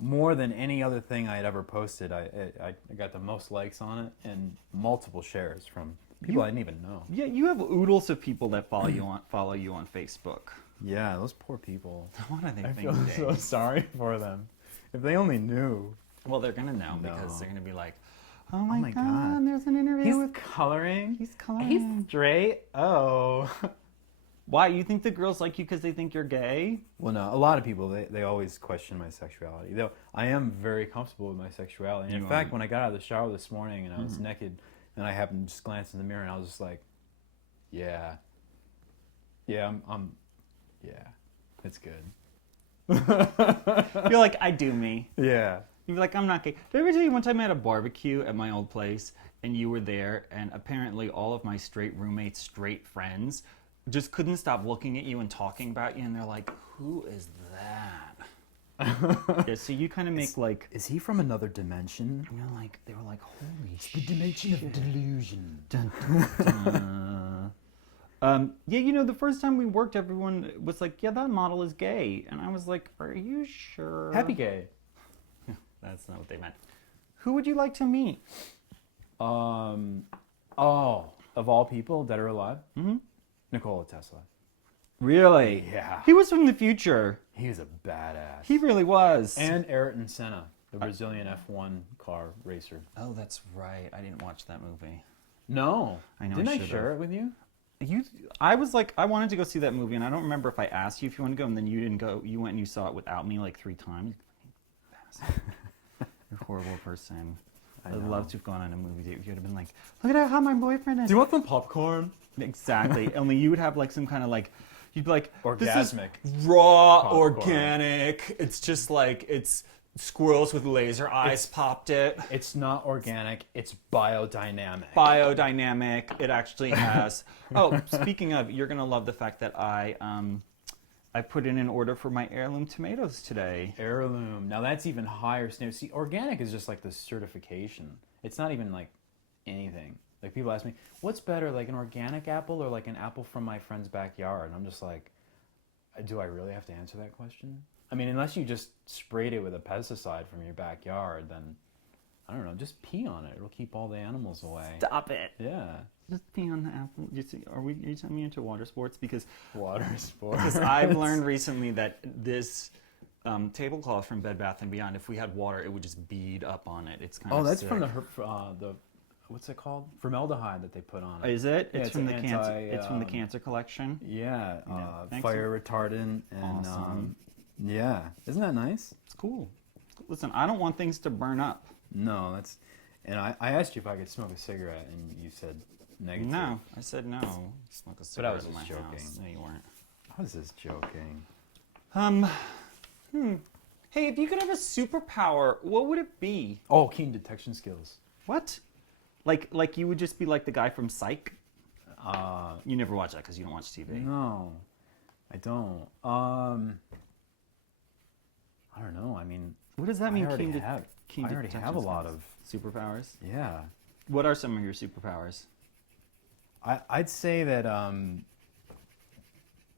more than any other thing I had ever posted. I got the most likes on it and multiple shares from people I didn't even know. Yeah, you have oodles of people that follow you on Facebook. Yeah, those poor people. What are they I thinking? feel so sorry for them. If they only knew. Well, they're gonna know No. because they're gonna be like, "Oh my, my god, God. there's an interview with coloring. he's coloring." He's straight. Oh. Why? You think the girls like you because they think you're gay? Well, no, a lot of people, they always question my sexuality. Though I am very comfortable with my sexuality. And in You fact, are. when I got out of the shower this morning and I was naked, and I happened to just glance in the mirror and I was just like, yeah, I'm yeah, it's good. You're like, I do me. Yeah. You're like, I'm not gay. Did I ever tell you one time I had a barbecue at my old place and you were there and apparently all of my straight roommates, straight friends, just couldn't stop looking at you and talking about you and they're like, who is that? Yeah, so you kind of make like, Is he from another dimension? you know, like, they were like, holy The dimension of delusion. Dun, dun, dun. Yeah, you know, the first time we worked, everyone was like, yeah, that model is gay. And I was like, are you sure? Happy gay. That's not what they meant. Who would you like to meet? Oh, of all people, dead or alive? Mm-hmm. Nikola Tesla. Really? Yeah. He was from the future. He was a badass. He really was. And Ayrton Senna, the Brazilian F1 car racer. Oh, that's right. I didn't watch that movie. No. I know I Didn't I should've. share it with you? I was like, I wanted to go see that movie, and I don't remember if I asked you if you want to go, and then you didn't go. You went and you saw it without me like 3 times. You're a horrible person. I'd love to have gone on a movie date. You'd have been like, look at how my boyfriend is. Do you want some popcorn? Exactly. Only you would have like some kind of like, you'd be like, Orgasmic. This is raw, popcorn. organic. It's just like, it's squirrels with laser eyes popped it. It's not organic. It's biodynamic. Biodynamic. It actually has. Oh, speaking of, you're going to love the fact that I put in an order for my heirloom tomatoes today. Heirloom. Now that's even higher standard. See, organic is just like the certification. It's not even like anything. Like people ask me, what's better, like an organic apple or like an apple from my friend's backyard? And I'm just like, do I really have to answer that question? I mean, unless you just sprayed it with a pesticide from your backyard, then I don't know, just pee on it. It'll keep all the animals away. Stop it. Yeah. Just pee on the apple. Are you telling me into water sports? Because Because I've learned recently that this tablecloth from Bed Bath & Beyond, if we had water, it would just bead up on it. It's kind of that's sick. from the what's it called? Formaldehyde that they put on it. Is it? Yeah, It's from the cancer. It's from the cancer collection. Yeah, Thanks. fire retardant and Awesome. yeah, isn't that nice? It's cool. Listen, I don't want things to burn up. No, that's. And I asked you if I could smoke a cigarette, and you said negative. No, I said no. Smoke a But I cigarette was in my just joking. house. No, you weren't. I was just joking. Hey, if you could have a superpower, what would it be? Oh, keen detection skills. What? Like you would just be like the guy from Psych? You never watch that because you don't watch TV. No, I don't. I don't know. I mean, What does that mean? I already keen have. keen I already detection have a lot of. skills? Superpowers. Yeah, What are some of your superpowers? I'd say that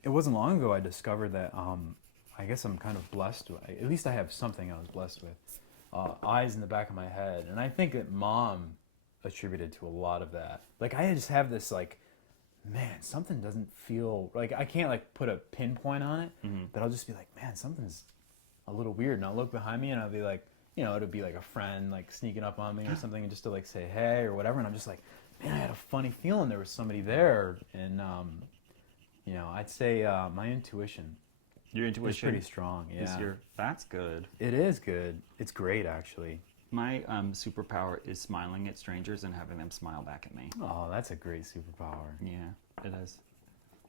it wasn't long ago I discovered that I guess I'm kind of blessed with. At least I have something I was blessed with. Eyes in the back of my head, and I think that Mom attributed to a lot of that. Like I just have this like, man, something doesn't feel like I can't like put a pinpoint on it, but I'll just be like, man, something's a little weird, and I'll look behind me and I'll be like, you know, it'll be like a friend like sneaking up on me or something, and just to like say hey or whatever, and I'm just like, man, I had a funny feeling there was somebody there, and you know, I'd say my intuition. Your It's intuition pretty strong. Yeah, That's good. it is good. It's great actually. My superpower is smiling at strangers and having them smile back at me. Oh, that's a great superpower. Yeah, it is.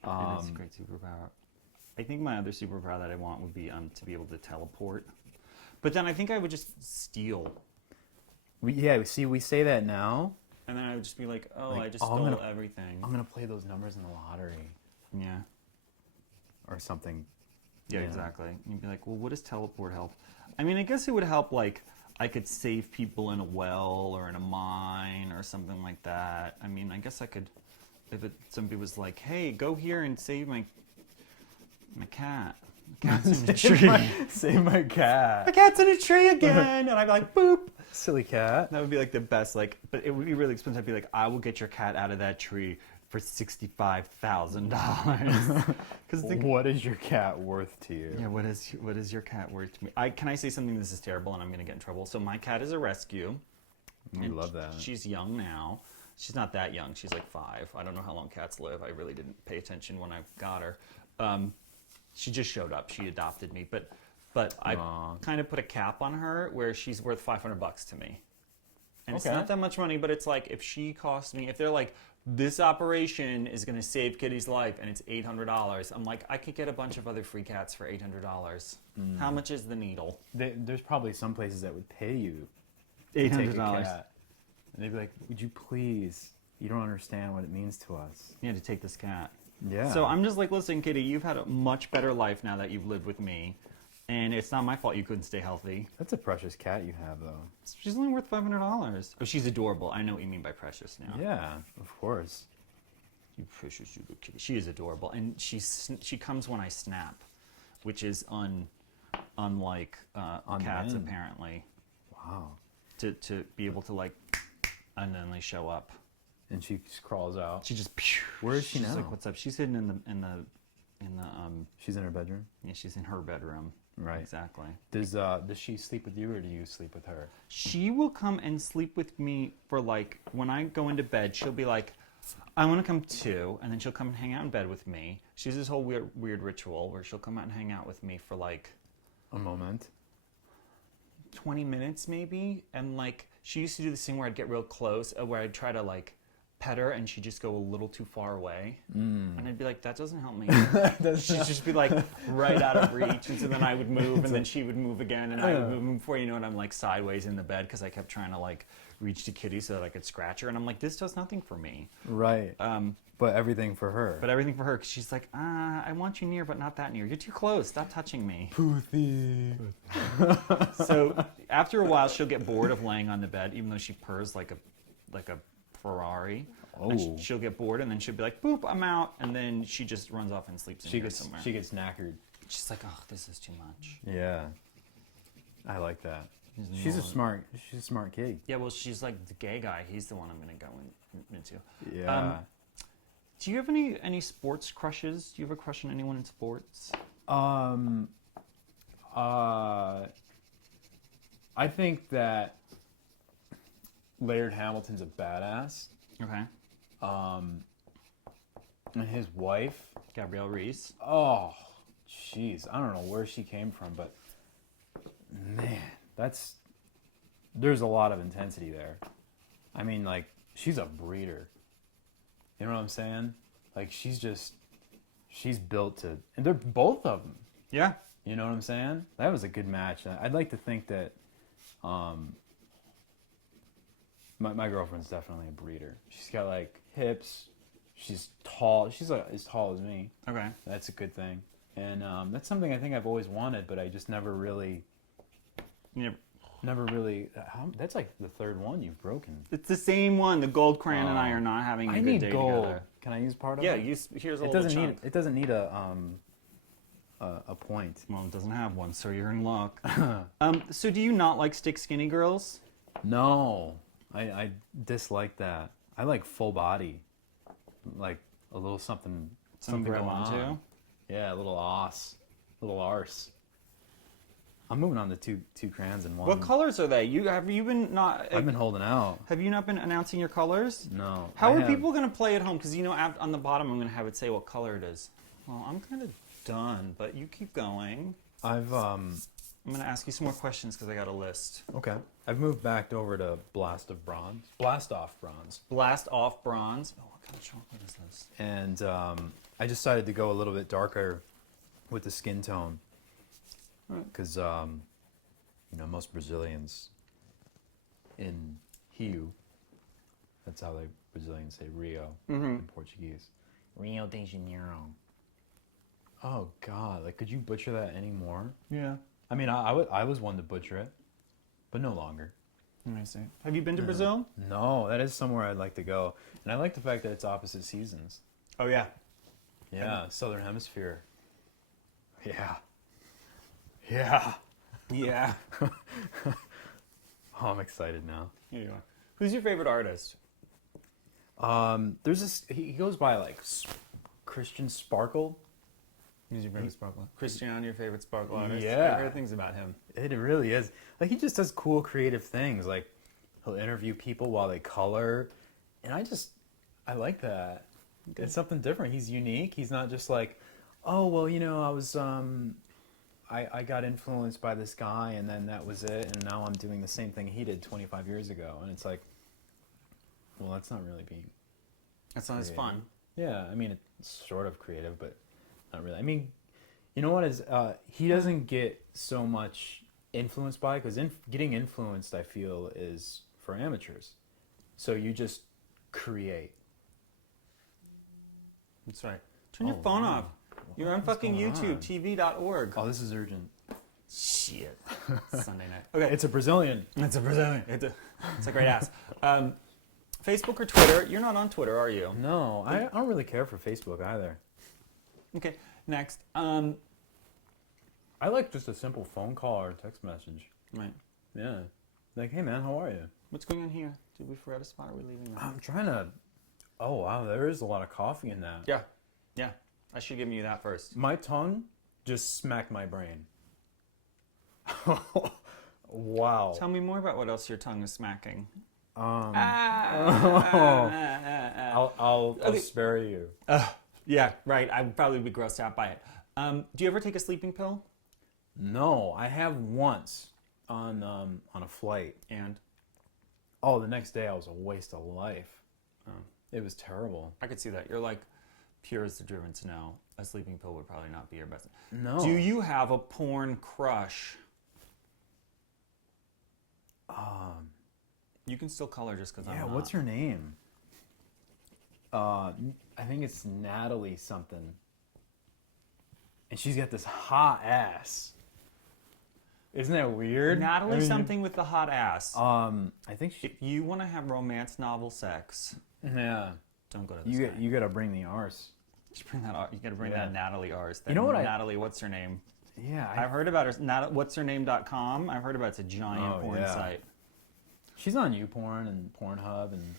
It is a great superpower. I think my other superpower that I want would be to be able to teleport. But then I think I would just steal. We say that now. And then I would just be like, oh, Like, I just oh, I'm stole gonna- everything. I'm gonna play those numbers in the lottery Yeah. or something. Yeah, exactly. And you'd be like, well, what does teleport help? I mean, I guess it would help, like, I could save people in a well or in a mine or something like that. I mean, I guess I could, if somebody was like, hey, go here and save my cat. My cat's in a tree. Save my cat. My cat's in a tree again. And I'd be like, boop. Silly cat. That would be like the best, like, but it would be really expensive. I'd be like, I will get your cat out of that tree for $65,000. Because What is your cat worth to you? yeah, what is your cat worth to me? Can I say something? This is terrible, and I'm gonna get in trouble. So my cat is a rescue. We and love that. She's young now. She's not that young. She's like 5. I don't know how long cats live. I really didn't pay attention when I got her. She just showed up. She adopted me, but I kind of put a cap on her where she's worth $500 to me. And it's Okay. not that much money, but it's like if she cost me, if they're like, this operation is going to save Kitty's life and it's $800, I'm like, I could get a bunch of other free cats for $800. How much is the needle? There's probably some places that would pay you to take a $800. cat. And they'd be like, would you please? You don't understand what it means to us. Yeah, to take this cat. Yeah. So I'm just like, listen, Kitty, you've had a much better life now that you've lived with me. And it's not my fault you couldn't stay healthy. That's a precious cat you have, though. She's only worth $500. Oh, she's adorable. I know what you mean by precious now. Yeah, of course. You precious little kitty. She is adorable. And she comes when I snap, which is unlike cats, men. apparently. Wow. To be able to, like, and then they show up. And she just crawls out. She just... Where is she she's now? like, what's up? She's hidden in the She's in her bedroom. yeah, she's in her bedroom. Right. Exactly. Does she sleep with you, or do you sleep with her? She will come and sleep with me for, like, when I go into bed, she'll be like, I want to come too, and then she'll come and hang out in bed with me. She has this whole weird ritual where she'll come out and hang out with me for like A moment. 20 minutes maybe, and like she used to do this thing where I'd get real close, where I'd try to like pet her and she'd just go a little too far away, and I'd be like, that doesn't help me. She'd just be like right out of reach, and so then I would move, and then she would move again, and I would move, and before you know it, I'm like sideways in the bed because I kept trying to like reach to Kitty so that I could scratch her, and I'm like, this does nothing for me. Right. But everything for her. But everything for her, because she's like, I want you near, but not that near. You're too close. Stop touching me. Poothy. So after a while, she'll get bored of laying on the bed, even though she purrs like a Ferrari. Oh. And she'll get bored, and then she'll be like, boop, I'm out. And then she just runs off and sleeps in here somewhere. She gets knackered. She's like, oh, this is too much. Yeah. I like that. She's a smart kid. Yeah, well, she's like the gay guy. He's the one I'm going to go into. Yeah. Do you have any sports crushes? Do you have a crush on anyone in sports? I think that Laird Hamilton's a badass. Okay. And his wife, Gabrielle Reese. oh, jeez, I don't know where she came from, but man, there's a lot of intensity there. I mean, like, she's a breeder. You know what I'm saying? Like, she's built to, and they're both of them. Yeah. You know what I'm saying? That was a good match. I'd like to think that my girlfriend's definitely a breeder. She's got, like, hips. She's tall. She's like as tall as me. Okay. That's a good thing. And that's something I think I've always wanted, but I just never really... that's like the third one you've broken. It's the same one. The gold crayon and I are not having a good day gold. together. Can I use part of Yeah, it? here's a It little doesn't chunk. it doesn't need a point. Well, it doesn't have one, so you're in luck. So do you not like stick skinny girls? No, I dislike that. I like full body, like a little something Something going grab onto? on. Yeah, a little arse. I'm moving on to two crayons in one. What colors are they? Have you been not? I've been holding out. Have you not been announcing your colors? No. How are people going to play at home? Because on the bottom I'm going to have it say what color it is. Well, I'm kind of done, but you keep going. I'm going to ask you some more questions because I got a list. Okay. I've moved back over to Blast Off Bronze. Blast off bronze. Oh, what kind of chocolate is this? And I decided to go a little bit darker with the skin tone. Because, most Brazilians in hue, that's how Brazilians say Rio in Portuguese. Rio de Janeiro. Oh, God. Like, could you butcher that anymore? Yeah. I mean, I was one to butcher it, but no longer. I see. Have you been to Brazil? No, that is somewhere I'd like to go. And I like the fact that it's opposite seasons. Oh, yeah. Yeah, Southern Hemisphere. Yeah. Yeah. Yeah. Oh, I'm excited now. Here you are. Who's your favorite artist? There's this, he goes by like Christian Sparkle. Who's your favorite sparkle? Christian, your favorite sparkle artist? Yeah. I've heard things about him. It really is. Like, he just does cool creative things. Like, he'll interview people while they color. And I like that. Okay. It's something different. He's unique. He's not just like, oh, well, I was, I got influenced by this guy and then that was it. And now I'm doing the same thing he did 25 years ago. And it's like, well, that's not really being... That's not as fun. Yeah, I mean, it's sort of creative, but not really. I mean, you know what is, he doesn't get so much influenced by, because getting influenced, I feel, is for amateurs. So you just create. That's right. Turn your phone off. You're on fucking YouTube, tv.org. Oh, this is urgent. Shit. Sunday night. Okay. It's a Brazilian. It's a Brazilian. It's a great ass. Facebook or Twitter? You're not on Twitter, are you? No, I don't really care for Facebook either. Okay, next. I like just a simple phone call or text message. Right. Yeah. Like, hey man, how are you? What's going on here? Did we forget a spot? Or are we leaving that? I'm trying to... Oh, wow, there is a lot of coffee in that. Yeah. Yeah. I should have given you that first. My tongue just smacked my brain. Wow. Tell me more about what else your tongue is smacking. I'll spare you. Yeah, right. I would probably be grossed out by it. Do you ever take a sleeping pill? No, I have once on a flight. And Oh, the next day I was a waste of life. It was terrible. I could see that. You're like pure as the driven snow. A sleeping pill would probably not be your best. No. Do you have a porn crush? You can still color just because I'm Yeah, not. what's her name? I think it's Natalie something. And she's got this hot ass. Isn't that weird? Natalie I mean, something with the hot ass. I think she. If you want to have romance novel sex, Yeah. don't go to this guy. You gotta bring the arse. Just bring that. You got to bring Yeah. that Natalie Ars. You know what Natalie, what's her name? Yeah. I've heard about her. What's her name.com. I've heard about it's a giant porn site. She's on YouPorn and Pornhub and.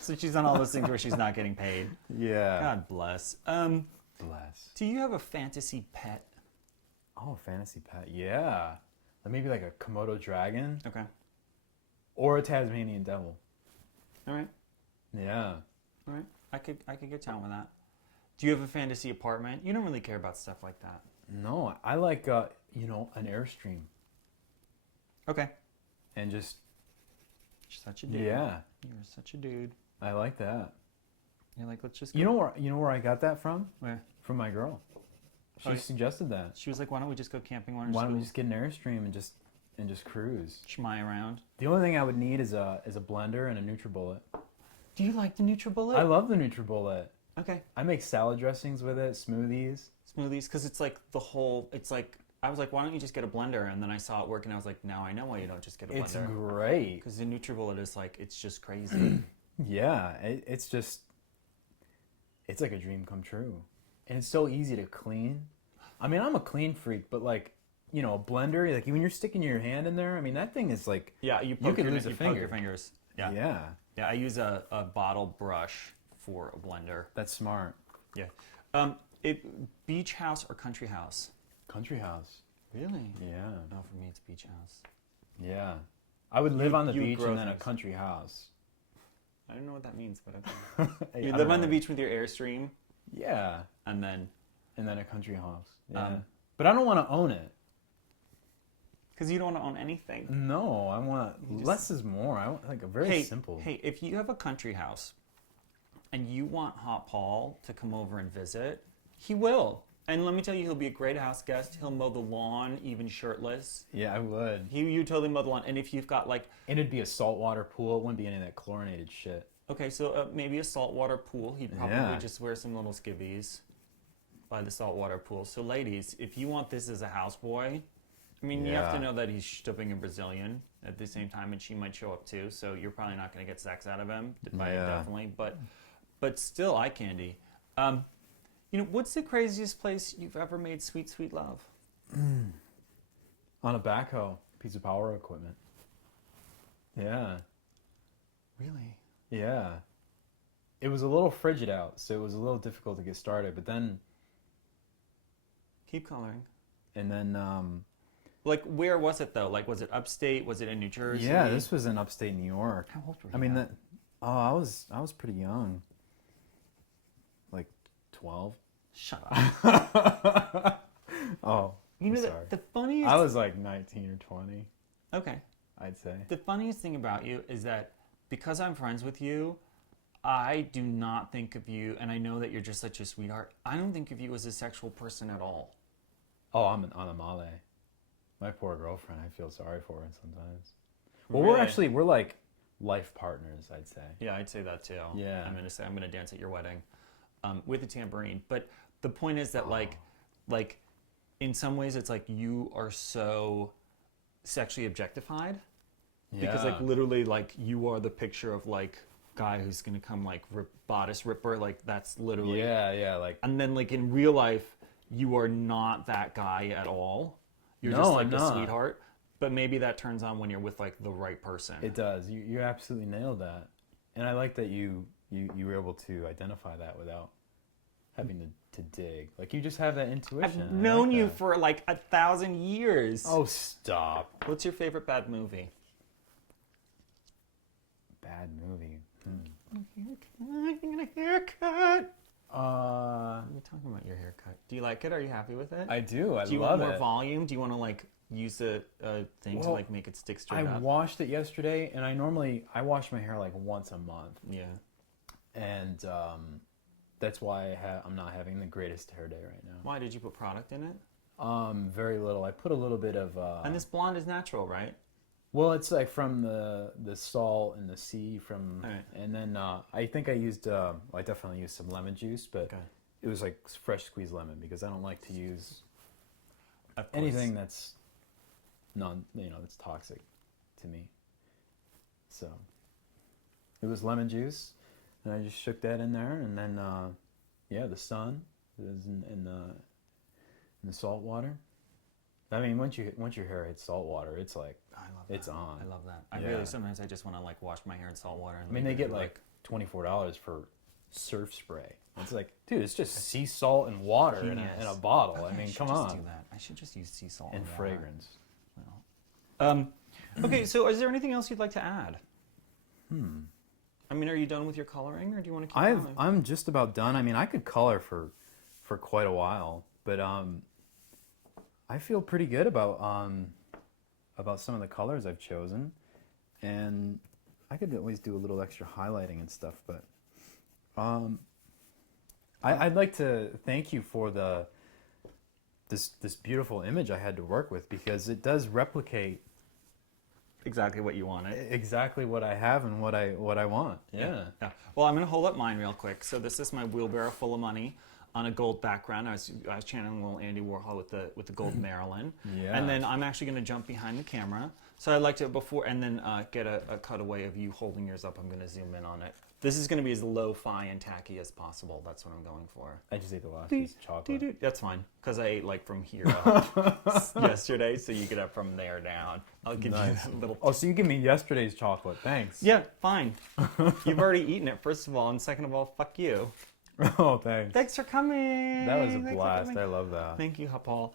So she's on all those things where she's not getting paid. Yeah. God bless. Bless. Do you have a fantasy pet? Oh, fantasy pet. Yeah. Maybe like a Komodo dragon Okay. or a Tasmanian devil. All right. Yeah. All right. I could get down with that. Do you have a fantasy apartment? You don't really care about stuff like that. No, I like an Airstream Okay. and just Such a dude. yeah, You're such a dude. I like that. You're like, let's just go. You know where I got that from? Where? From my girl. She Oh, yeah. suggested that. She was like, why don't we just go camping? Why don't we just get an Airstream and just cruise? schmy around? The only thing I would need is a blender and a NutriBullet. Do you like the NutriBullet? I love the NutriBullet. Okay. I make salad dressings with it, smoothies. Smoothies, because it's like the whole. It's like I was like, why don't you just get a blender? And then I saw it work, and I was like, now I know why you don't just get a blender. It's great. Because the NutriBullet is like, it's just crazy. Yeah, it's like a dream come true. And it's so easy to clean. I mean, I'm a clean freak, but like, a blender, like when you're sticking your hand in there, I mean, that thing is like, Yeah, you could lose a poke finger. your fingers. Yeah. yeah, Yeah, I use a bottle brush for a blender. that's smart. Yeah. Beach house or country house? Country house. Really? Yeah, No, for me it's beach house. yeah. I would live on the you beach grow and then a things. country house. I don't know what that means, but okay. Hey, You I live don't on the know. beach with your Airstream, Yeah, and then and then a country house. Yeah, Um, but I don't want to own it. because you don't want to own anything. No, I want just- less is more. I want like a very simple. Hey, if you have a country house and you want Hot Paul to come over and visit, he will. And let me tell you, he'll be a great house guest. He'll mow the lawn, even shirtless. Yeah, I would. You totally mow the lawn. And if you've got like, And it'd be a saltwater pool. It wouldn't be any of that chlorinated shit. okay, so maybe a saltwater pool. He'd probably Yeah. just wear some little skivvies by the saltwater pool. So ladies, if you want this as a houseboy, I mean, you have to Yeah. know that he's stuffing a Brazilian at the same time, and she might show up too. So you're probably not going to get sex out of him, definitely. But still, eye candy. What's the craziest place you've ever made sweet, sweet love? On a backhoe, piece of power equipment. Yeah, Really? yeah. It was a little frigid out, so it was a little difficult to get started. But then, Keep coloring. and then, Like, where was it though? Like, was it upstate? Was it in New Jersey? yeah, this was in upstate New York. How old were you? I mean, I was pretty young, like 12. Shut up. Oh, You know, I'm sorry. the funniest. I was like 19 or 20, Okay. I'd say. The funniest thing about you is that because I'm friends with you, I do not think of you, and I know that you're just such a sweetheart. I don't think of you as a sexual person at all. Oh, I'm an Anamale. My poor girlfriend. I feel sorry for her sometimes. Well, Really? we're like life partners, I'd say. Yeah, I'd say that too. Yeah. I'm gonna dance at your wedding, with a tambourine. But the point is that like, in some ways, it's like you are so sexually objectified because like literally like you are the picture of like guy who's gonna come like bodice ripper, like that's literally. Yeah, like And then like in real life, you are not that guy at all. You're No, just like I'm a not. sweetheart. But maybe that turns on when you're with like the right person. it does. You absolutely nailed that, and I like that you were able to identify that without having to dig. Like you just have that intuition. I've I known like you that. for like 1,000 years. Oh, stop! What's your favorite bad movie? Bad movie. Getting a haircut. Uh, You're talking about your haircut. Do you like it? Are you happy with it? I do. I Do you love want more it. volume? Do you want to like use a thing to Well, like make it stick straight I up? washed it yesterday, and I wash my hair like once a month, Yeah. and that's why I'm not having the greatest hair day right now. Why did you put product in it? Very little. I put a little bit of. And this blonde is natural, right? Well, it's like from the salt and the sea from, Right. and then I think I used. I definitely used some lemon juice, but Okay. it was like fresh squeezed lemon because I don't like to use Of course. anything that's that's toxic to me. So it was lemon juice, and I just shook that in there, and then the sun is in the salt water. I mean, once your hair hits salt water, it's like I love it's that. on. I love that. I Yeah. really sometimes I just want to like wash my hair in salt water. And I mean, leave they it get like $24 for surf spray. It's like, dude, it's just sea salt and water in a bottle. Okay, I mean, should come just on. do that. I should just use sea salt And water. fragrance. Well, okay, so is there anything else you'd like to add? I mean, are you done with your coloring, or do you want to keep going? I'm just about done. I mean, I could color for quite a while, but I feel pretty good about some of the colors I've chosen, and I could always do a little extra highlighting and stuff. But I'd like to thank you for this beautiful image I had to work with, because it does replicate Exactly what you wanted. exactly what I have and what I want. Yeah. Well, I'm going to hold up mine real quick. So this is my wheelbarrow full of money on a gold background. I was channeling little Andy Warhol with the gold Marilyn. Yeah. And then I'm actually going to jump behind the camera. So I'd like to and then get a cutaway of you holding yours up. I'm going to zoom in on it. This is going to be as lo-fi and tacky as possible. That's what I'm going for. I just ate the last piece of chocolate. That's fine, because I ate like from here up yesterday, so you get up from there down. I'll give you that little... Oh, so you give me yesterday's chocolate. Thanks. Yeah, fine. You've already eaten it, first of all, and second of all, fuck you. Oh, thanks. Thanks for coming. That was a Thanks for blast. coming. I love that. Thank you, Paul.